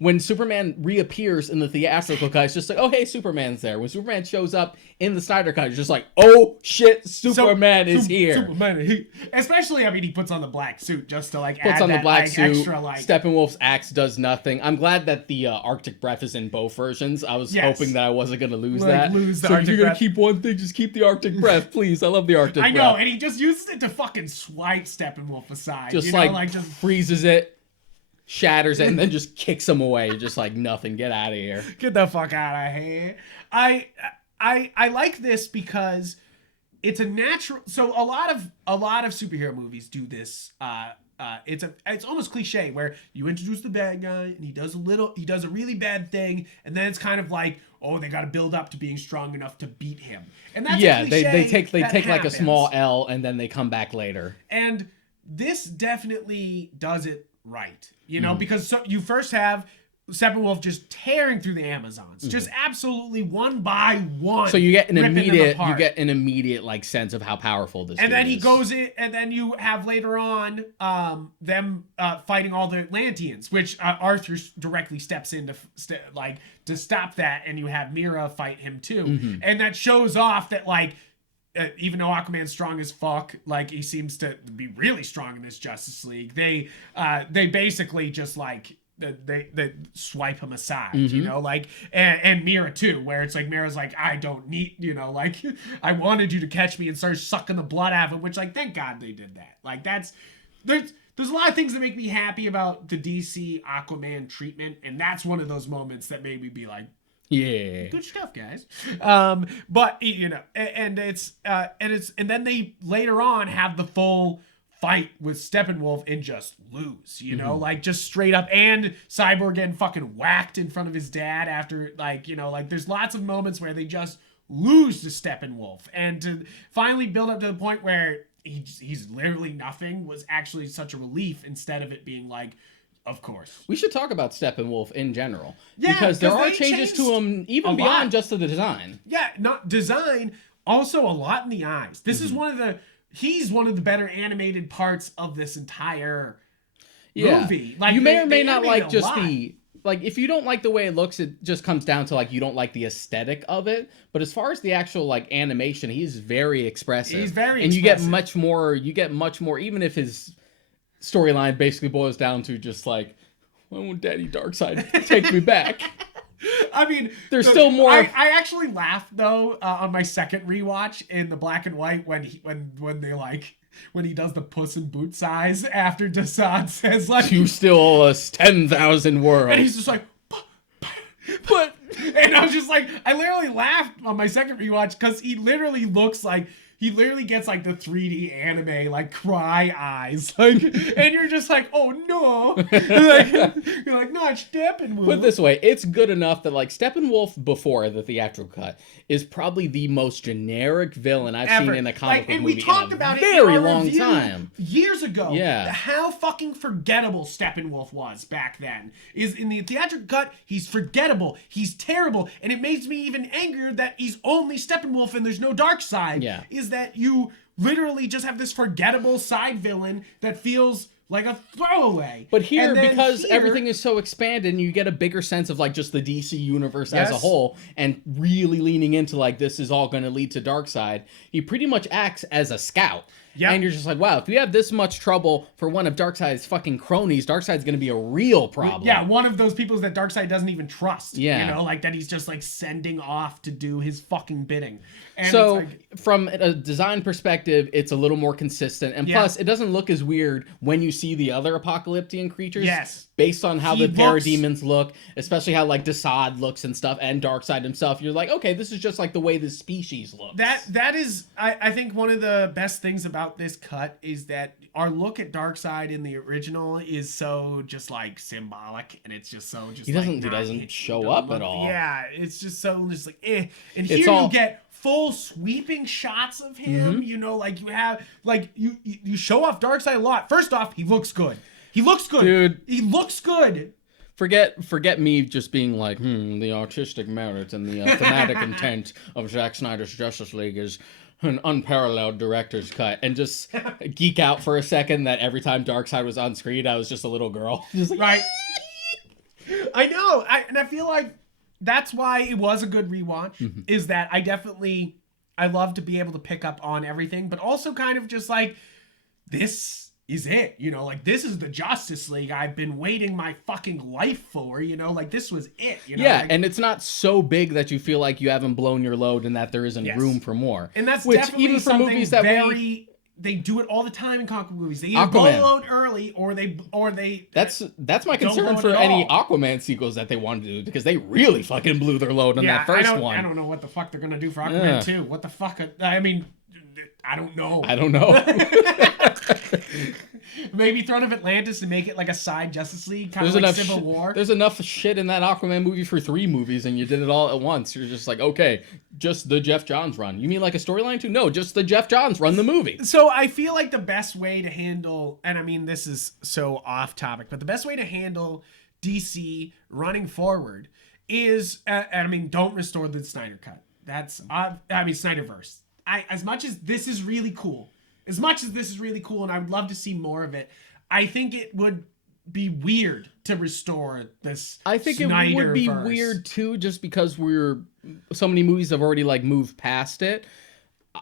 When Superman reappears in the theatrical cut, it's just like, oh, hey, Superman's there. When Superman shows up in the Snyder cut, it's just like, oh, shit, Superman is here. Superman, especially, I mean, he puts on the black suit just to like puts add on that, the black like, suit. extra, like... Steppenwolf's axe does nothing. I'm glad that the Arctic breath is in both versions. I was hoping that I wasn't going to lose that. So if you're going to keep one thing, just keep the Arctic breath, please. I love the Arctic breath. I know, and he just uses it to fucking swipe Steppenwolf aside. Just you know, like just freezes it, shatters it, and then just kicks him away. Just like, nothing, get out of here. Get the fuck out of here. I like this because it's a natural... So a lot of superhero movies do this... it's almost cliche where you introduce the bad guy and he does a really bad thing, and then it's kind of like, oh, they got to build up to being strong enough to beat him. And that's a cliche they take like a happens. small L and then they come back later. And this definitely does it right, you know, because you first have Steppenwolf just tearing through the Amazons, just absolutely one by one. So you get an immediate like sense of how powerful this. And then he is. goes in, and then you have later on them fighting all the Atlanteans, which Arthur directly steps in to stop that, and you have Mira fight him too, and that shows off that like. Even though Aquaman's strong as fuck, like he seems to be really strong in this Justice League, they basically just like they swipe him aside, you know, like and Mira too, where it's like Mira's like, I don't need, you know, like I wanted you to catch me, and starts sucking the blood out of him, which like thank God they did that. Like there's a lot of things that make me happy about the DC Aquaman treatment, and that's one of those moments that made me be like, yeah, good stuff, guys. But you know, and then they later on have the full fight with Steppenwolf and just lose, you know, like just straight up, and Cyborg getting fucking whacked in front of his dad after, like, you know, like there's lots of moments where they just lose to Steppenwolf, and to finally build up to the point where he's literally nothing was actually such a relief, instead of it being like, of course. We should talk about Steppenwolf in general. Yeah, because there are changes to him even beyond just to the design. Yeah, not design, also a lot in the eyes. This is he's one of the better animated parts of this entire movie. Like, you may or may not like just the... Like, if you don't like the way it looks, it just comes down to, like, you don't like the aesthetic of it. But as far as the actual, like, animation, he's very expressive. He's very expressive. And you get much more, even if his storyline basically boils down to just, like, when will Daddy Darkseid take me back? I mean, there's still more. I actually laughed, though, on my second rewatch in the black and white when they, like... When he does the Puss in Boots eyes after Desaad says, like... You still owe us 10,000 worlds. And he's just like... But... And I was just like... I literally laughed on my second rewatch because he literally looks like... He literally gets, like, the 3D anime, like, cry eyes. Like, and you're just like, oh, no. You're like, not Steppenwolf. Put it this way, it's good enough that, like, Steppenwolf before the theatrical cut is probably the most generic villain I've seen in a comic book movie in a very long time. Years ago. Yeah. How fucking forgettable Steppenwolf was back then. Is in the theatrical cut, he's forgettable. He's terrible. And it makes me even angrier that he's only Steppenwolf and there's no Darkseid. Yeah. Is that you literally just have this forgettable side villain that feels like a throwaway. But here, And then because here- everything is so expanded, and you get a bigger sense of like just the DC universe as a Yes. whole, and really leaning into like this is all going to lead to Darkseid, he pretty much acts as a scout. Yep. And you're just like, wow, if you have this much trouble for one of Darkseid's fucking cronies, Darkseid's going to be a real problem. Yeah, one of those people that Darkseid doesn't even trust. Yeah. You know, like that he's just like sending off to do his fucking bidding. And So, it's like, from a design perspective, it's a little more consistent. And Yeah. plus, it doesn't look as weird when you see the other Apocalyptian creatures. Yes. Based on how He the looks- parademons look, especially how, like, Desaad looks and stuff, and Darkseid himself, you're like, okay, this is just, like, the way the species looks. that is, I think one of the best things about this cut is that our look at Darkseid in the original is so just like symbolic, and it's just so just He doesn't- like, he not- doesn't it show doesn't up at all. Yeah, it's just so just like eh. And It's here all- you get full sweeping shots of him. Mm-hmm. You know, like you have like you show off Darkseid a lot. First off, he looks good. He looks good, Dude. He looks good. Forget me just being like, the artistic merit and the thematic intent of Zack Snyder's Justice League is an unparalleled director's cut, and just geek out for a second that every time Darkseid was on screen, I was just a little girl. Just like, Right. I know. And I feel like that's why it was a good rewatch, Mm-hmm. is that I love to be able to pick up on everything, but also kind of just like, this is it, you know, like this is the Justice League I've been waiting my fucking life for, you know, like this was it, you know. yeah, like, and it's not so big that you feel like you haven't blown your load and that there isn't Yes. room for more. and that's which definitely even for something movies that they do it all the time in comic book movies. They either blow Aquaman. load early or they That's my Don't concern blow it for at any all. Aquaman sequels that they want to do, because they really fucking blew their load on that first one. I don't know what the fuck they're gonna do for Aquaman Ugh. 2. What the fuck? I mean, I don't know. I don't know. Maybe Throne of Atlantis to make it like a side Justice League, kind There's of like enough. Civil War. There's enough shit in that Aquaman movie for 3 movies, and you did it all at once. You're just like, okay, just the Jeff Johns run. You mean like a storyline too? No, just the Jeff Johns run the movie. So I feel like the best way to handle, and I mean this is so off topic, but the best way to handle DC running forward is, and I mean, don't restore the Snyder Cut. That's, I mean, Snyderverse. As much as this is really cool, and I would love to see more of it, I think it would be weird to restore this. I think it would be Snyderverse. weird too, just because so many movies have already like moved past it.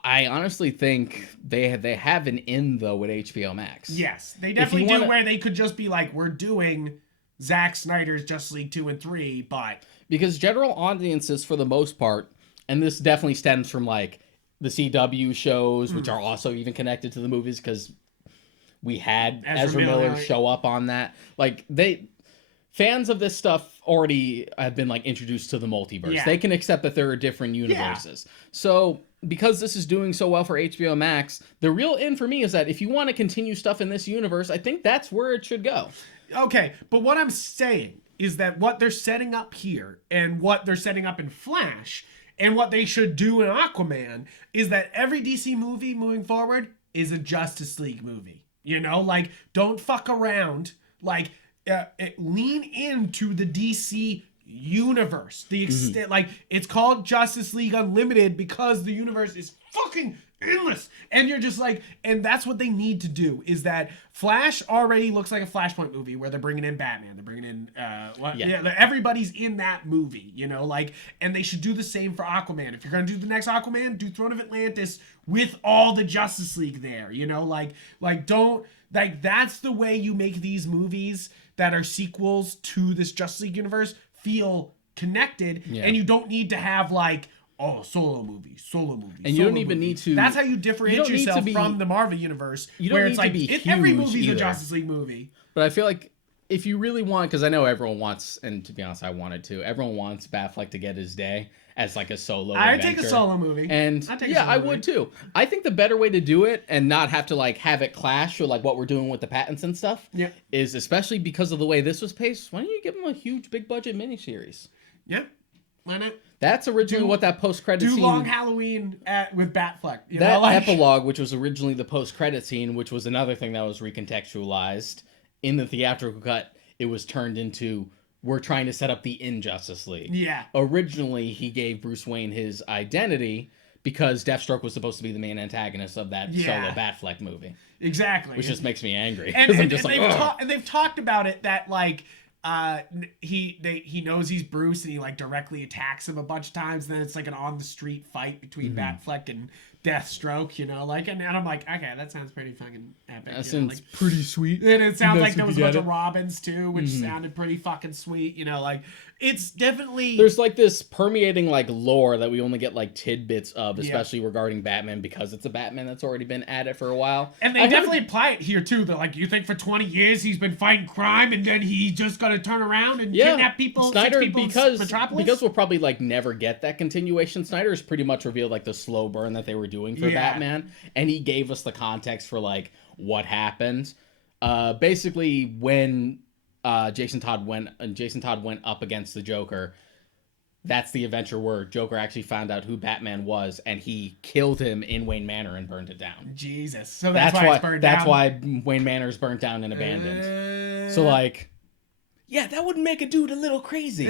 I honestly think they have an in though with HBO Max. Yes, they definitely do, wanna- where they could just be like, we're doing Zack Snyder's Justice League 2 and 3, but Because general audiences, for the most part, and this definitely stems from like the CW shows, which are also even connected to the movies, because we had Ezra Miller show up on that. Like, fans of this stuff already have been like introduced to the multiverse. Yeah. They can accept that there are different universes. So because this is doing so well for HBO Max, the real in for me is that if you want to continue stuff in this universe, I think that's where it should go. okay. But what I'm saying is that what they're setting up here and what they're setting up in Flash and what they should do in Aquaman is that every DC movie moving forward is a Justice League movie. You know, like, don't fuck around. Like, lean into the DC universe. The extent, like, it's called Justice League Unlimited because the universe is fucking endless. And you're just like, and that's what they need to do, is that Flash already looks like a Flashpoint movie where they're bringing in Batman, they're bringing in everybody's in that movie, you know, like, and they should do the same for Aquaman. If you're gonna do the next Aquaman, do Throne of Atlantis with all the Justice League there, you know, like don't, like, that's the way you make these movies that are sequels to this Justice League universe feel connected. Yeah. And you don't need to have like, solo movie. And you don't even need to. That's how you differentiate you don't need to yourself from the Marvel universe, where it's like every movie's a Justice League movie. But I feel like if you really want, because I know everyone wants, and to be honest, I wanted to. Everyone wants Batfleck to get his day as like a solo. I'd adventure. take a solo movie. And I'd take a yeah, solo I movie. would too. I think the better way to do it and not have to like have it clash with like what we're doing with the patents and stuff. Yeah. Is especially because of the way this was paced. Why don't you give them a huge big budget miniseries? Yeah. Why not? That's originally what that post-credit Do scene... Long Halloween with Batfleck. You that know, like, epilogue, which was originally the post-credit scene, which was another thing that was recontextualized in the theatrical cut, it was turned into, we're trying to set up the Injustice League. Yeah. Originally, he gave Bruce Wayne his identity because Deathstroke was supposed to be the main antagonist of that Yeah. solo Batfleck movie. Exactly. Which just makes me angry. And, I'm just and they've talked about it that like he knows he's Bruce and he like directly attacks him a bunch of times. And then it's like an on the street fight between Batfleck and Deathstroke, you know, like, and I'm like, okay, that sounds pretty fucking epic. That sounds like, pretty sweet. And it sounds like there was a bunch it. of Robins too, which sounded pretty fucking sweet, you know, like it's definitely there's like this permeating like lore that we only get like tidbits of, especially regarding Batman, because it's a Batman that's already been at it for a while. And they definitely apply it here too. They're like, you think for 20 years he's been fighting crime and then he's just gonna turn around and kidnap people, Snyder, people because in Metropolis? Because we'll probably like never get that continuation. Snyder's pretty much revealed like the slow burn that they were doing for Batman, and he gave us the context for like what happened. Basically, when Jason Todd went up against the Joker, that's the adventure where Joker actually found out who Batman was, and he killed him in Wayne Manor and burned it down. Jesus, so that's why it's burned down. That's why Wayne Manor's burnt down and abandoned. So like, yeah, that would make a dude a little crazy.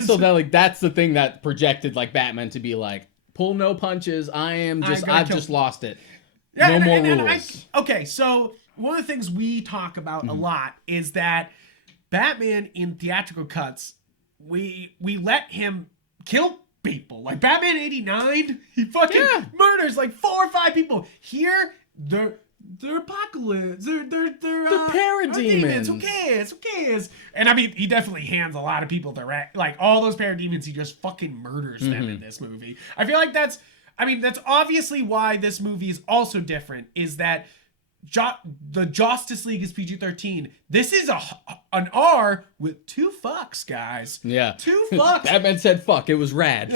So that like that's the thing that projected like Batman to be like, pull no punches. I've just lost it. Yeah, no more rules. Okay, so one of the things we talk about a lot is that Batman in theatrical cuts, we let him kill people. Like Batman 89, he fucking murders like 4 or 5 people. Here, they're apocalypse. They're parademons. Who cares? And I mean, he definitely hands a lot of people direct. Like all those parademons, he just fucking murders them in this movie. I feel like that's obviously why this movie is also different. Is that the Justice League is PG-13. This is an R with 2 fucks, guys. Yeah. 2 fucks. Batman said fuck. It was rad.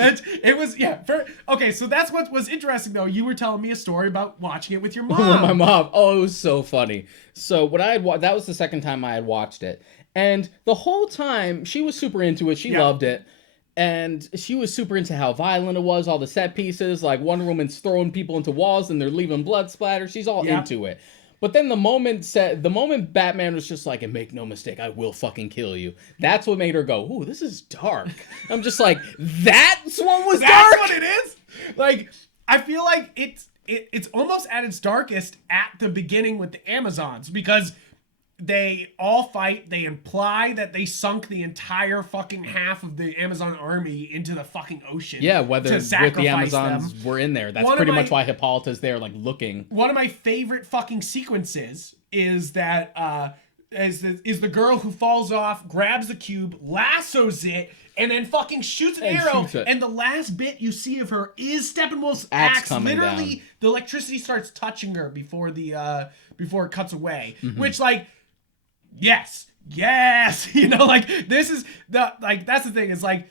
It was, yeah. Okay, so that's what was interesting, though. You were telling me a story about watching it with your mom. With my mom. Oh, it was so funny. So when I had that was the second time I had watched it. And the whole time, she was super into it. She loved it. And she was super into how violent it was, all the set pieces. Like Wonder Woman's throwing people into walls and they're leaving blood splatter. She's all into it. But then the moment Batman was just like, and make no mistake, I will fucking kill you. That's what made her go, ooh, this is dark. I'm just like, that's what was dark? That's what it is? Like, I feel like it's almost at its darkest at the beginning with the Amazons, because they all fight. They imply that they sunk the entire fucking half of the Amazon army into the fucking ocean. Yeah, whether with the Amazons were in there. That's pretty much why Hippolyta's there, like, looking. One of my favorite fucking sequences is that is the girl who falls off, grabs the cube, lassos it, and then fucking shoots an arrow. And the last bit you see of her is Steppenwolf's axe. Literally, down. The electricity starts touching her before it cuts away. Which, like, yes, you know, like, this is that's the thing, is like,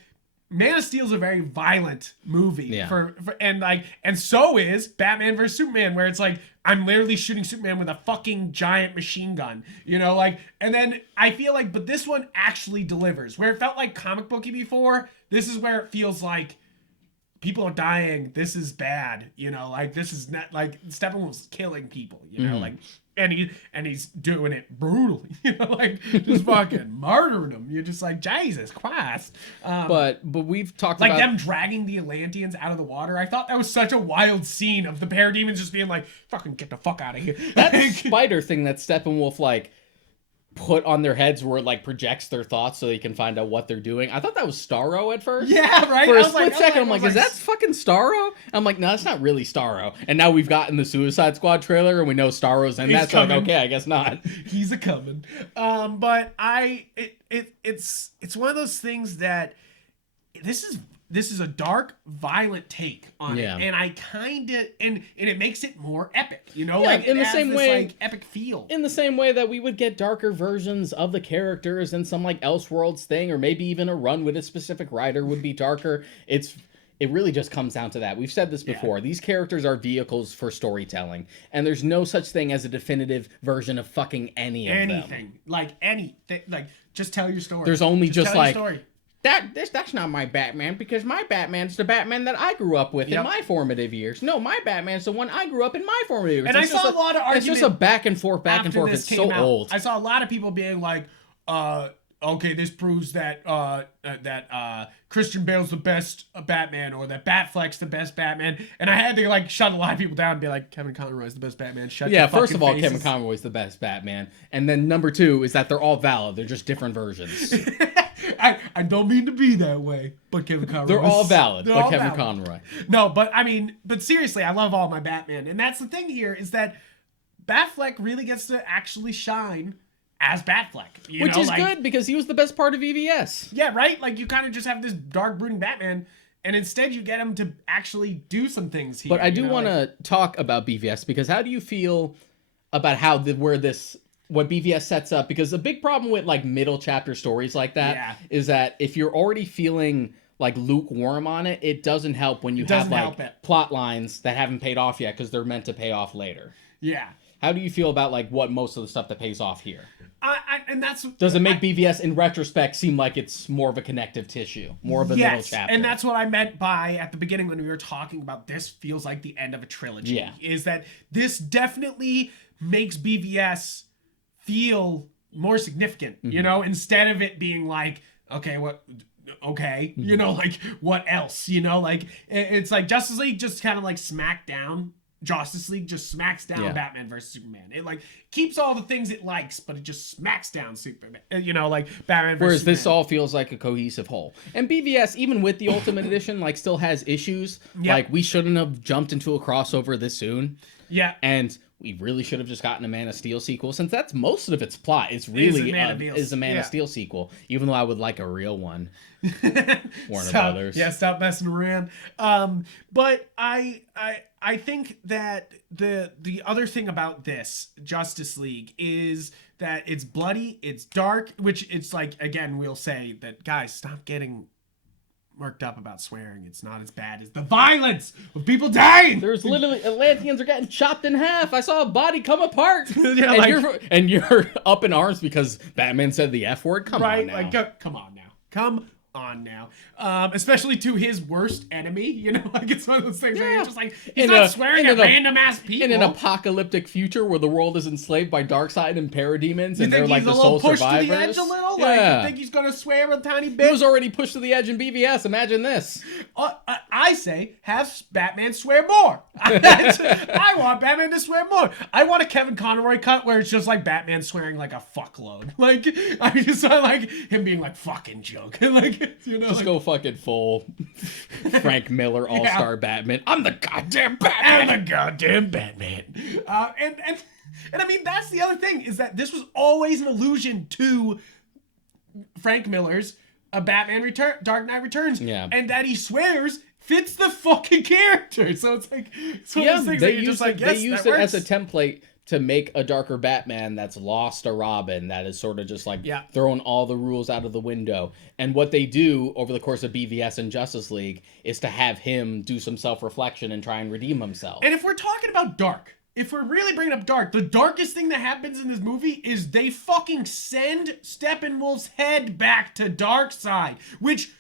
Man of Steel is a very violent movie and so is Batman vs Superman, where it's like, I'm literally shooting Superman with a fucking giant machine gun, you know, like, and then I feel like, but this one actually delivers. Where it felt like comic booky before, this is where it feels like people are dying, this is bad, you know, like, this is not, like, Steppenwolf's killing people, you know, like, and he's doing it brutally, you know, like, just fucking murdering them. You're just like, Jesus Christ. But we've talked like about them dragging the Atlanteans out of the water. I thought that was such a wild scene of the parademons just being like, fucking get the fuck out of here. That spider thing that Steppenwolf like put on their heads, where it like projects their thoughts so they can find out what they're doing. I thought that was Starro at first. Yeah, right. For a split second, I'm like, is that fucking Starro? I'm like, no, that's not really Starro. And now we've gotten the Suicide Squad trailer and we know Starro's in that. So like, okay, I guess not. He's a coming. But it's one of those things that this is a dark, violent take on it, and I kind of and it makes it more epic, you know, like, in the same way, like, epic feel. In the same way that we would get darker versions of the characters and some like Elseworlds thing, or maybe even a run with a specific writer would be darker. It really just comes down to that. We've said this before. These characters are vehicles for storytelling, and there's no such thing as a definitive version of fucking anything. Like anything, like, just tell your story. There's only just like, that's not my Batman, because my Batman's the Batman that I grew up with in my formative years. No, my Batman's the one I grew up in my formative years. And I saw a lot of arguments. It's just a back and forth. It's so old. I saw a lot of people being like, okay, this proves that Christian Bale's the best Batman, or that Batfleck's the best Batman, and I had to like shut a lot of people down and be like, Kevin Conroy's the best Batman. Shut your first of all, faces. Kevin Conroy's the best Batman, and then number 2 is that they're all valid. They're just different versions. I don't mean to be that way, but Kevin Conroy. They're all valid, they're but all Kevin valid. Conroy. No, but I mean, but seriously, I love all my Batman, and that's the thing here is that Batfleck really gets to actually shine as Batfleck, Which is good, because he was the best part of EVS. Yeah, right? Like, you kind of just have this dark, brooding Batman, and instead you get him to actually do some things here. But I do want to talk about BVS, because how do you feel about how what BVS sets up? Because a big problem with, like, middle chapter stories like that is that if you're already feeling, like, lukewarm on it, it doesn't help when you have, like, plot lines that haven't paid off yet, because they're meant to pay off later. Yeah. How do you feel about, like, what most of the stuff that pays off here? And that's... Does it make BVS, in retrospect, seem like it's more of a connective tissue? More of a middle chapter? And that's what I meant by, at the beginning when we were talking about this feels like the end of a trilogy. Yeah. Is that this definitely makes BVS feel more significant, you know? Instead of it being like, okay, you know, like, what else? You know, like, it's like Justice League just kind of like smacked down. Justice League just smacks down Batman versus Superman. It like keeps all the things it likes, but it just smacks down Superman. You know, like Batman versus Whereas Superman. this all feels like a cohesive whole. And BVS, even with the Ultimate Edition, like still has issues. Like, we shouldn't have jumped into a crossover this soon. Yeah. And we really should have just gotten a Man of Steel sequel, since that's most of its plot. It's really is a Man of Steel sequel, even though I would like a real one. Warner Brothers. Yeah, stop messing around. But I think that the other thing about this Justice League is that it's bloody, it's dark, which it's like, again, we'll say that, guys, stop getting worked up about swearing. It's not as bad as the violence of people dying. There's literally Atlanteans are getting chopped in half. I saw a body come apart. Yeah, and you're up in arms because Batman said the F word. Come on now. Like, come on now. Come on now. Especially to his worst enemy, you know, like it's one of those things where you're just like, he's not swearing at random ass people. In an apocalyptic future where the world is enslaved by Darkseid and parademons, and they're like the sole pushed survivors. To the edge a little? Like, you think he's gonna swear a tiny bit? He was already pushed to the edge in BVS. Imagine this. I say, have Batman swear more. I want Batman to swear more. I want a Kevin Conroy cut where it's just like Batman swearing like a fuckload. Like, I just like him being like, fucking joke. Like, you know, just like, go fucking full Frank Miller all-star Batman. I'm the goddamn Batman. I'm the goddamn Batman. And I mean, that's the other thing, is that this was always an allusion to Frank Miller's Batman Dark Knight Returns. Yeah. And that he swears fits the fucking character. So it's like, it's one of those things that you're just like, yes, they used it as a template to make a darker Batman that's lost a Robin, that is sort of just like throwing all the rules out of the window. And what they do over the course of BVS and Justice League is to have him do some self-reflection and try and redeem himself. And if we're talking about dark, if we're really bringing up dark, the darkest thing that happens in this movie is they fucking send Steppenwolf's head back to Darkseid, which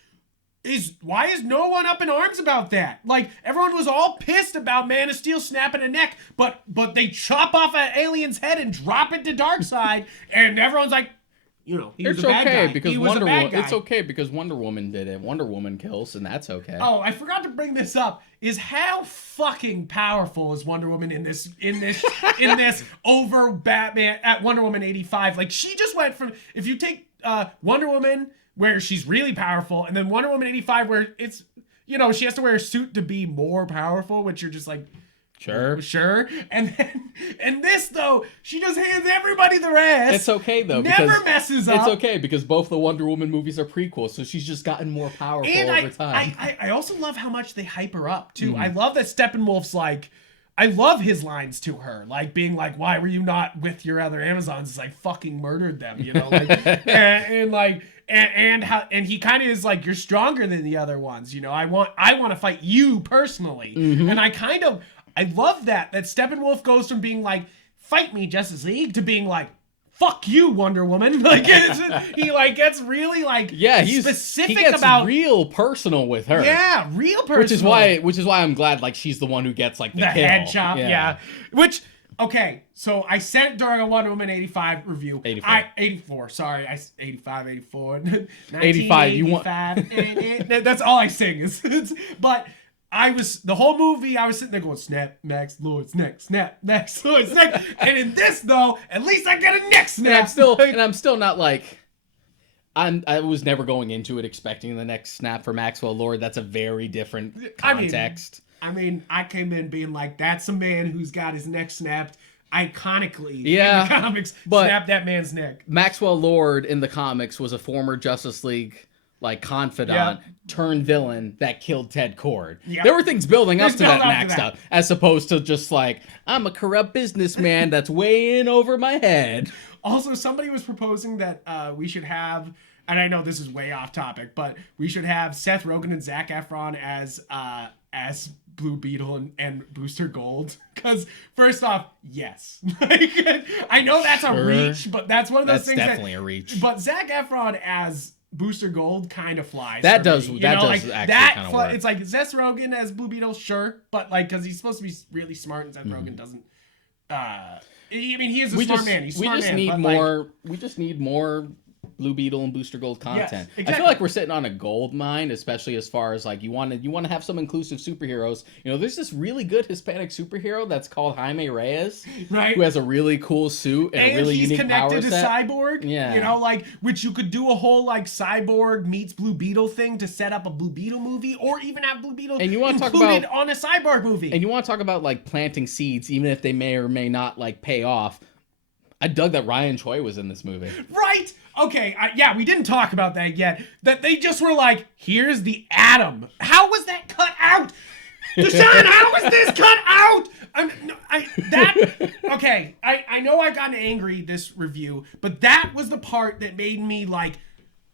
is, why is no one up in arms about that? Like, everyone was all pissed about Man of Steel snapping a neck, but they chop off an alien's head and drop it to Darkseid, and everyone's like, you know, he was a bad guy. Because he was a bad guy. It's okay because Wonder Woman did it. Wonder Woman kills, and that's okay. Oh, I forgot to bring this up. Is how fucking powerful is Wonder Woman in this over Batman at Wonder Woman 85? Like, she just went from, if you take Wonder Woman, where she's really powerful, and then Wonder Woman 85 where it's, you know, she has to wear a suit to be more powerful, which you're just like, sure. And this though, she just hands everybody the rest. It's okay though. Never messes up. It's okay because both the Wonder Woman movies are prequels, so she's just gotten more powerful over time. I also love how much they hype her up too. I love that Steppenwolf's like, I love his lines to her, like being like, "Why were you not with your other Amazons?" It's like fucking murdered them, you know, like and he kind of is like, "You're stronger than the other ones, you know. I want to fight you personally," and I love that Steppenwolf goes from being like, "Fight me, Justice League," to being like, "Fuck you, Wonder Woman." Like, he like gets really like specific, he gets about real personal with her. Yeah, real personal. Which is why I'm glad like she's the one who gets like the kill. head chop. Yeah. Which Okay, so I said during a Wonder Woman 85 review. 84. 84, sorry. 85, 84. 85, you want... 1985. That's all I sing. But the whole movie, I was sitting there going, snap, next, Lord's next, snap, next, Lord's next. And in this, though, at least I get a next snap. And I'm still not like... I was never going into it expecting the next snap for Maxwell Lord. That's a very different context. I mean, I came in being like, that's a man who's got his neck snapped iconically in the comics. Snap that man's neck. Maxwell Lord in the comics was a former Justice League confidant turned villain that killed Ted Kord. Yep. There were things building up to that maxed up, as opposed to just like, I'm a corrupt businessman that's way in over my head. Also, somebody was proposing that we should have, and I know this is way off topic, but we should have Seth Rogen and Zac Efron as Blue Beetle and Booster Gold. Because first off, yes, I know that's a reach, but that's one of those things. That's definitely a reach. But Zac Efron as Booster Gold kind of flies. That does actually kind of work. It's like Seth Rogen as Blue Beetle, sure, but like because he's supposed to be really smart, and Seth Rogen doesn't. I mean, he is a smart man. He's a smart man. We just need more Blue Beetle and Booster Gold content. Yes, exactly. I feel like we're sitting on a gold mine, especially as far as like you want to have some inclusive superheroes. You know, there's this really good Hispanic superhero that's called Jaime Reyes, right? Who has a really cool suit and a really unique power set. And he's connected to Cyborg. Yeah, you know, like which you could do a whole like Cyborg meets Blue Beetle thing to set up a Blue Beetle movie, or even have Blue Beetle and you want to included on a Cyborg movie. And you want to talk about like planting seeds, even if they may or may not like pay off. I dug that Ryan Choi was in this movie. Right? Okay, we didn't talk about that yet. That they just were like, here's the Atom. How was that cut out? Deshaun, how was this cut out? I know I got angry this review, but that was the part that made me like,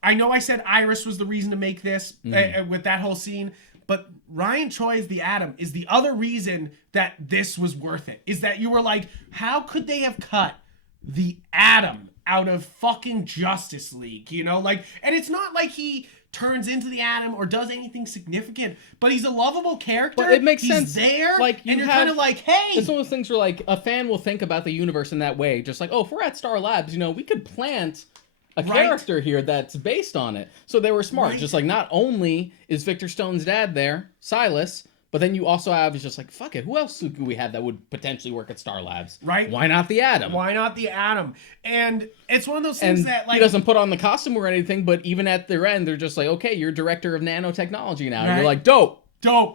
I know I said Iris was the reason to make this with that whole scene, but Ryan Choi's The Atom is the other reason that this was worth it. Is that you were like, how could they have cut The Atom out of fucking Justice League, you know? Like, and it's not like he turns into the Atom or does anything significant, but he's a lovable character. But it makes sense. He's there, like, and you're kind of like, hey. It's one of those things where, like, a fan will think about the universe in that way. Just like, oh, if we're at Star Labs, you know, we could plant a character here that's based on it. So they were smart. Right. Just like, not only is Victor Stone's dad there, Silas, but then you also have, it's just like, fuck it, who else could we have that would potentially work at Star Labs? Right. Why not the Atom? Why not the Atom? And it's one of those things that, like... he doesn't put on the costume or anything, but even at their end, they're just like, okay, you're director of nanotechnology now. Right. And you're like, dope. Yeah,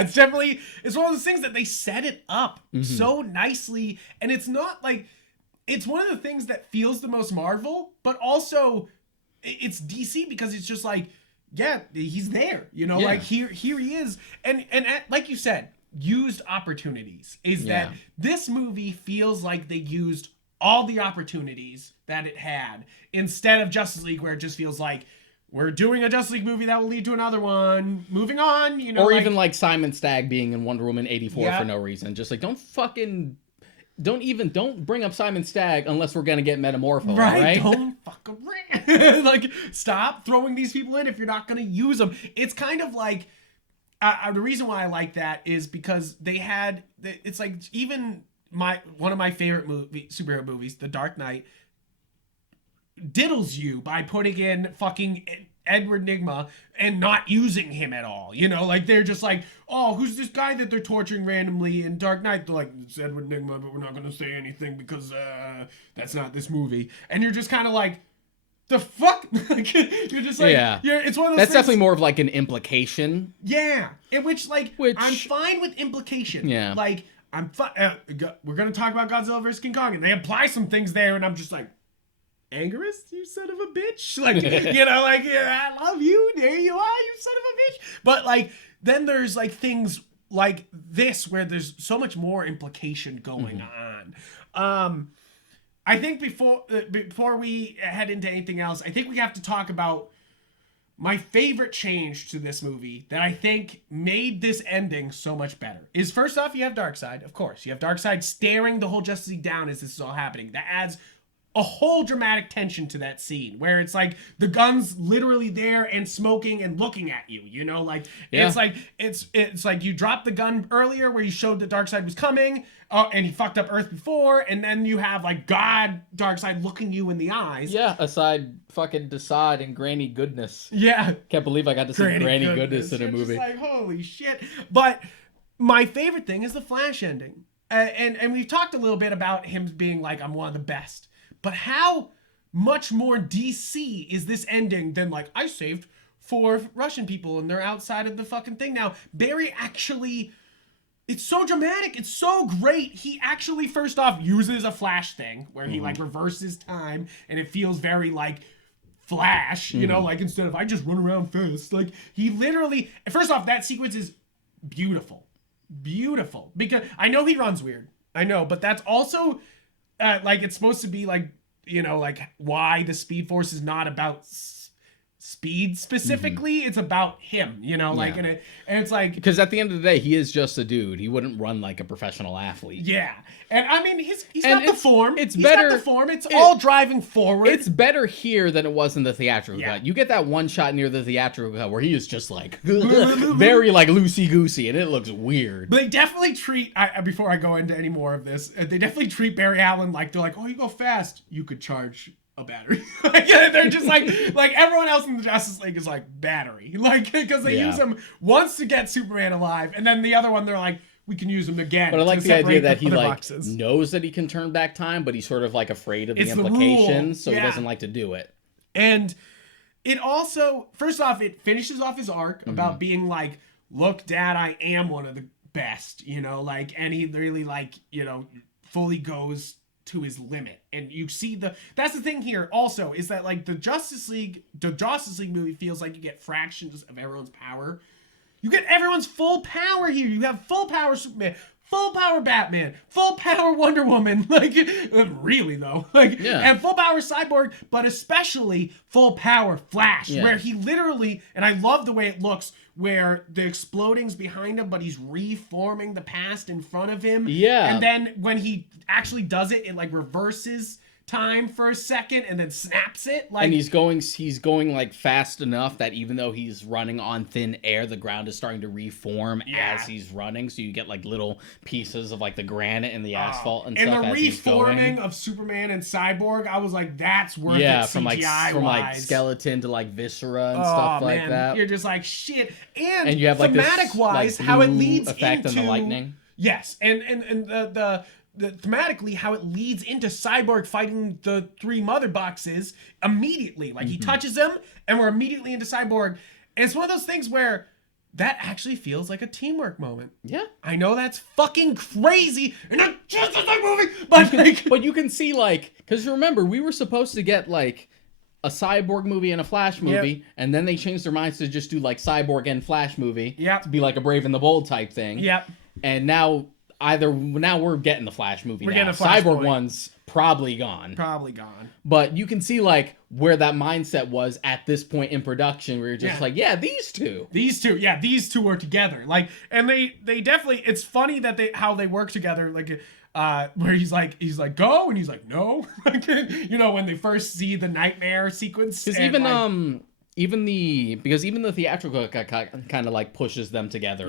it's definitely... It's one of those things that they set it up so nicely, and it's not like... It's one of the things that feels the most Marvel, but also it's DC because it's just like... Yeah, he's there, you know, like here he is. And like you said, used opportunities is that this movie feels like they used all the opportunities that it had instead of Justice League, where it just feels like we're doing a Justice League movie that will lead to another one, moving on, you know. Or even like Simon Stagg being in Wonder Woman 84 for no reason. Just like, don't bring up Simon Stagg unless we're gonna get Metamorpho, right? Don't fuck around. Like, stop throwing these people in if you're not gonna use them. It's kind of like the reason why I like that is because they had. It's like even one of my favorite superhero movies, The Dark Knight, diddles you by putting in fucking Edward Nygma and not using him at all, you know, like they're just like, oh, who's this guy that they're torturing randomly in Dark Knight? They're like, it's Edward Nygma, but we're not gonna say anything because that's not this movie. And you're just kind of like, the fuck? You're just like, it's one of those that's things, definitely more of like an implication. Yeah, in which I'm fine with implication. Yeah, like we're gonna talk about Godzilla vs. King Kong, and they apply some things there, and I'm just like, Angerist, you son of a bitch. Like, you know, like, yeah, I love you. There you are, you son of a bitch. But, like, then there's, like, things like this where there's so much more implication going on. I think before we head into anything else, I think we have to talk about my favorite change to this movie that I think made this ending so much better. Is first off, you have Darkseid, of course. You have Darkseid staring the whole Justice League down as this is all happening. That adds a whole dramatic tension to that scene where it's like the gun's literally there and smoking and looking at you, you know, like it's like you dropped the gun earlier where you showed that Darkseid was coming, and he fucked up Earth before, and then you have like God Darkseid looking you in the eyes. Yeah, aside fucking Desaad and Granny Goodness. Yeah. Can't believe I got to see Granny Goodness in a movie. Just like, holy shit. But my favorite thing is the Flash ending. And we've talked a little bit about him being like, I'm one of the best. But how much more DC is this ending than like, I saved 4 Russian people and they're outside of the fucking thing now. Barry actually, it's so dramatic. It's so great. He actually, first off, uses a Flash thing where he like reverses time and it feels very like Flash, you know, like instead of I just run around fast. Like he literally, first off, that sequence is beautiful. Beautiful. Because I know he runs weird. I know, but that's also like it's supposed to be like, you know, like why the Speed Force is not about speed specifically. It's about him, you know, like and it's like because at the end of the day he is just a dude. He wouldn't run like a professional athlete. Yeah. And I mean he's got the form. He's got the form. It's all driving forward. It's better here than it was in the theatrical cut. You get that one shot near the theatrical cut where he is just like very like loosey goosey and it looks weird. But they definitely treat before I go into any more of this, they definitely treat Barry Allen like they're like, oh, you go fast, you could charge a battery. Like, they're just like everyone else in the Justice League is like battery, like because they use him once to get Superman alive, and then the other one they're like we can use him again. But I like the idea that he like boxes. knows that he can turn back time, but he's sort of like afraid of the implications, so he doesn't like to do it. And it also, first off, it finishes off his arc about being like, look, Dad, I am one of the best, you know, like, and he really like, you know, fully goes to his limit. And you see that's the thing here also is that like the Justice League movie feels like you get fractions of everyone's power. You get everyone's full power here. You have full power Superman, full power Batman, full power Wonder Woman, like really though, like and full power Cyborg, but especially full power Flash, where he literally, and I love the way it looks, where the exploding's behind him, but he's reforming the past in front of him. Yeah. And then when he actually does it, it like reverses time for a second and then snaps it. Like, and he's going like fast enough that even though he's running on thin air, the ground is starting to reform as he's running. So you get like little pieces of like the granite and the asphalt and stuff. And the reforming of Superman and Cyborg, I was like, that's worth it CGI from like skeleton to like viscera and stuff like that. You're just like shit. And you have like thematic wise, like, how it leads effect into on the lightning. Yes, and the thematically how it leads into Cyborg fighting the 3 mother boxes immediately. Like he touches them and we're immediately into Cyborg. And it's one of those things where that actually feels like a teamwork moment. Yeah. I know that's fucking crazy in a Justice League movie, but but you can see like, because remember, we were supposed to get like a Cyborg movie and a Flash movie, and then they changed their minds to just do like Cyborg and Flash movie to be like a Brave and the Bold type thing. Yep. And now we're getting the Flash movie. We're getting the Cyborg one's probably gone. But you can see like where that mindset was at this point in production, where you're just like, these two are together. Like, and they definitely. It's funny that how they work together. Like, where he's like go, and he's like no. You know, when they first see the nightmare sequence. Because even the theatrical cut kind of like pushes them together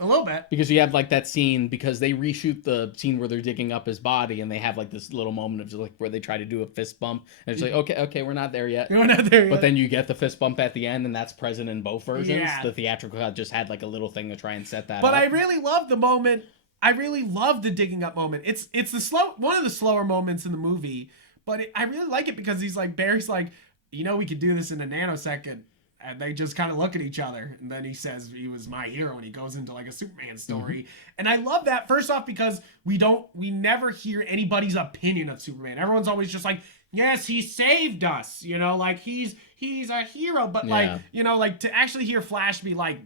a little bit. Because you have like that scene, because they reshoot the scene where they're digging up his body, and they have like this little moment of just like where they try to do a fist bump, and it's like okay, we're not there yet. But then you get the fist bump at the end, and that's present in both versions. Yeah. The theatrical cut just had like a little thing to try and set that up. But I really love the moment. I really love the digging up moment. It's one of the slower moments in the movie, but I really like it because Barry's like, you know, we could do this in a nanosecond. And they just kind of look at each other. And then he says he was my hero. And he goes into like a Superman story. And I love that, first off, because we never hear anybody's opinion of Superman. Everyone's always just like, yes, he saved us. You know, like he's a hero. But like, you know, like to actually hear Flash be like,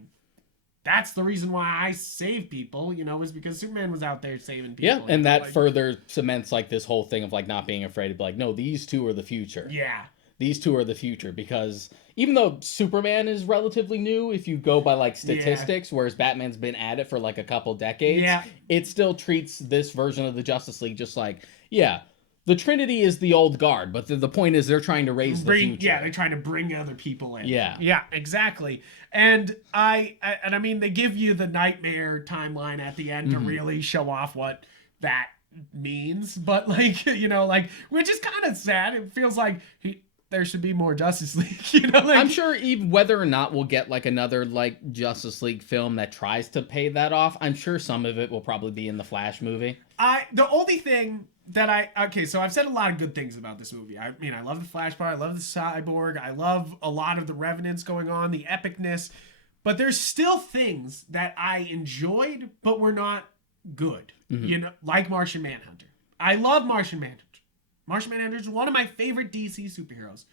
that's the reason why I save people, you know, is because Superman was out there saving people. Yeah, and that further cements like this whole thing of like not being afraid to be like, no, these two are the future. Yeah. These two are the future, because even though Superman is relatively new, if you go by like statistics, whereas Batman's been at it for like a couple decades, it still treats this version of the Justice League just like, the The Trinity is the old guard, but the point is they're trying to raise the future. Yeah, they're trying to bring other people in. Yeah. Yeah, exactly. And I mean, they give you the nightmare timeline at the end to really show off what that means. But like, you know, like, which is kind of sad. It feels like there should be more Justice League, you know? Like, I'm sure even whether or not we'll get like another like Justice League film that tries to pay that off, I'm sure some of it will probably be in the Flash movie. The only thing that so I've said a lot of good things about this movie. I mean, I love the Flash part, I love the Cyborg, I love a lot of the Revenants going on, the epicness, but there's still things that I enjoyed, but were not good, you know, like Martian Manhunter. I love Martian Manhunter. Martian Manhunter is one of my favorite DC superheroes.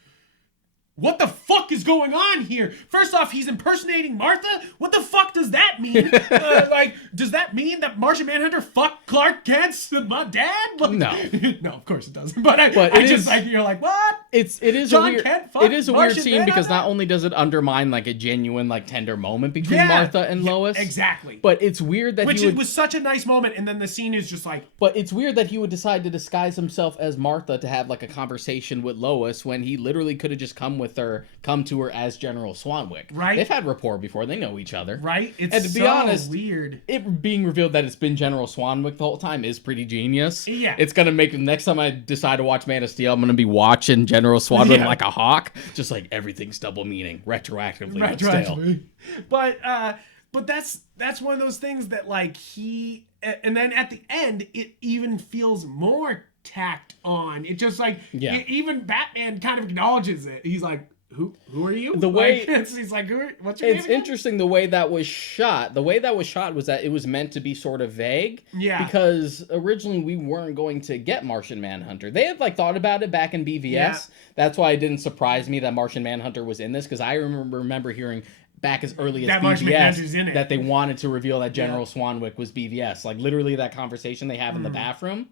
What the fuck is going on here? First off, he's impersonating Martha? What the fuck does that mean? Like, does that mean that Martian Manhunter fucked Clark Kent's dad? Like, No. No, of course it doesn't. But I just like, you're like, what? It is John a weird, Kent it is a weird Martian scene Manhunter? because not only does it undermine like a genuine like tender moment between Martha and Lois, exactly. but it's weird that it was such a nice moment, and then the scene is just like. But it's weird that he would decide to disguise himself as Martha to have like a conversation with Lois when he literally could have just come to her as General Swanwick. Right. They've had rapport before. They know each other. Right. It's and to be so honest, weird. It being revealed that it's been General Swanwick the whole time is pretty genius. Yeah. It's gonna make next time I decide to watch Man of Steel, I'm gonna be watching General Swanwick like a hawk. Just like everything's double meaning. Retroactively. But that's one of those things that like and then at the end it even feels more tacked on. It just like even Batman kind of acknowledges it. He's like, Who are you? The way he's like, what's your name? It's interesting the way that was shot. The way that was shot was that it was meant to be sort of vague. Yeah. Because originally we weren't going to get Martian Manhunter. They had like thought about it back in BVS. Yeah. That's why it didn't surprise me that Martian Manhunter was in this, because I remember hearing back as early as BVS that they wanted to reveal that General Swanwick was BVS. Like literally that conversation they have in the bathroom.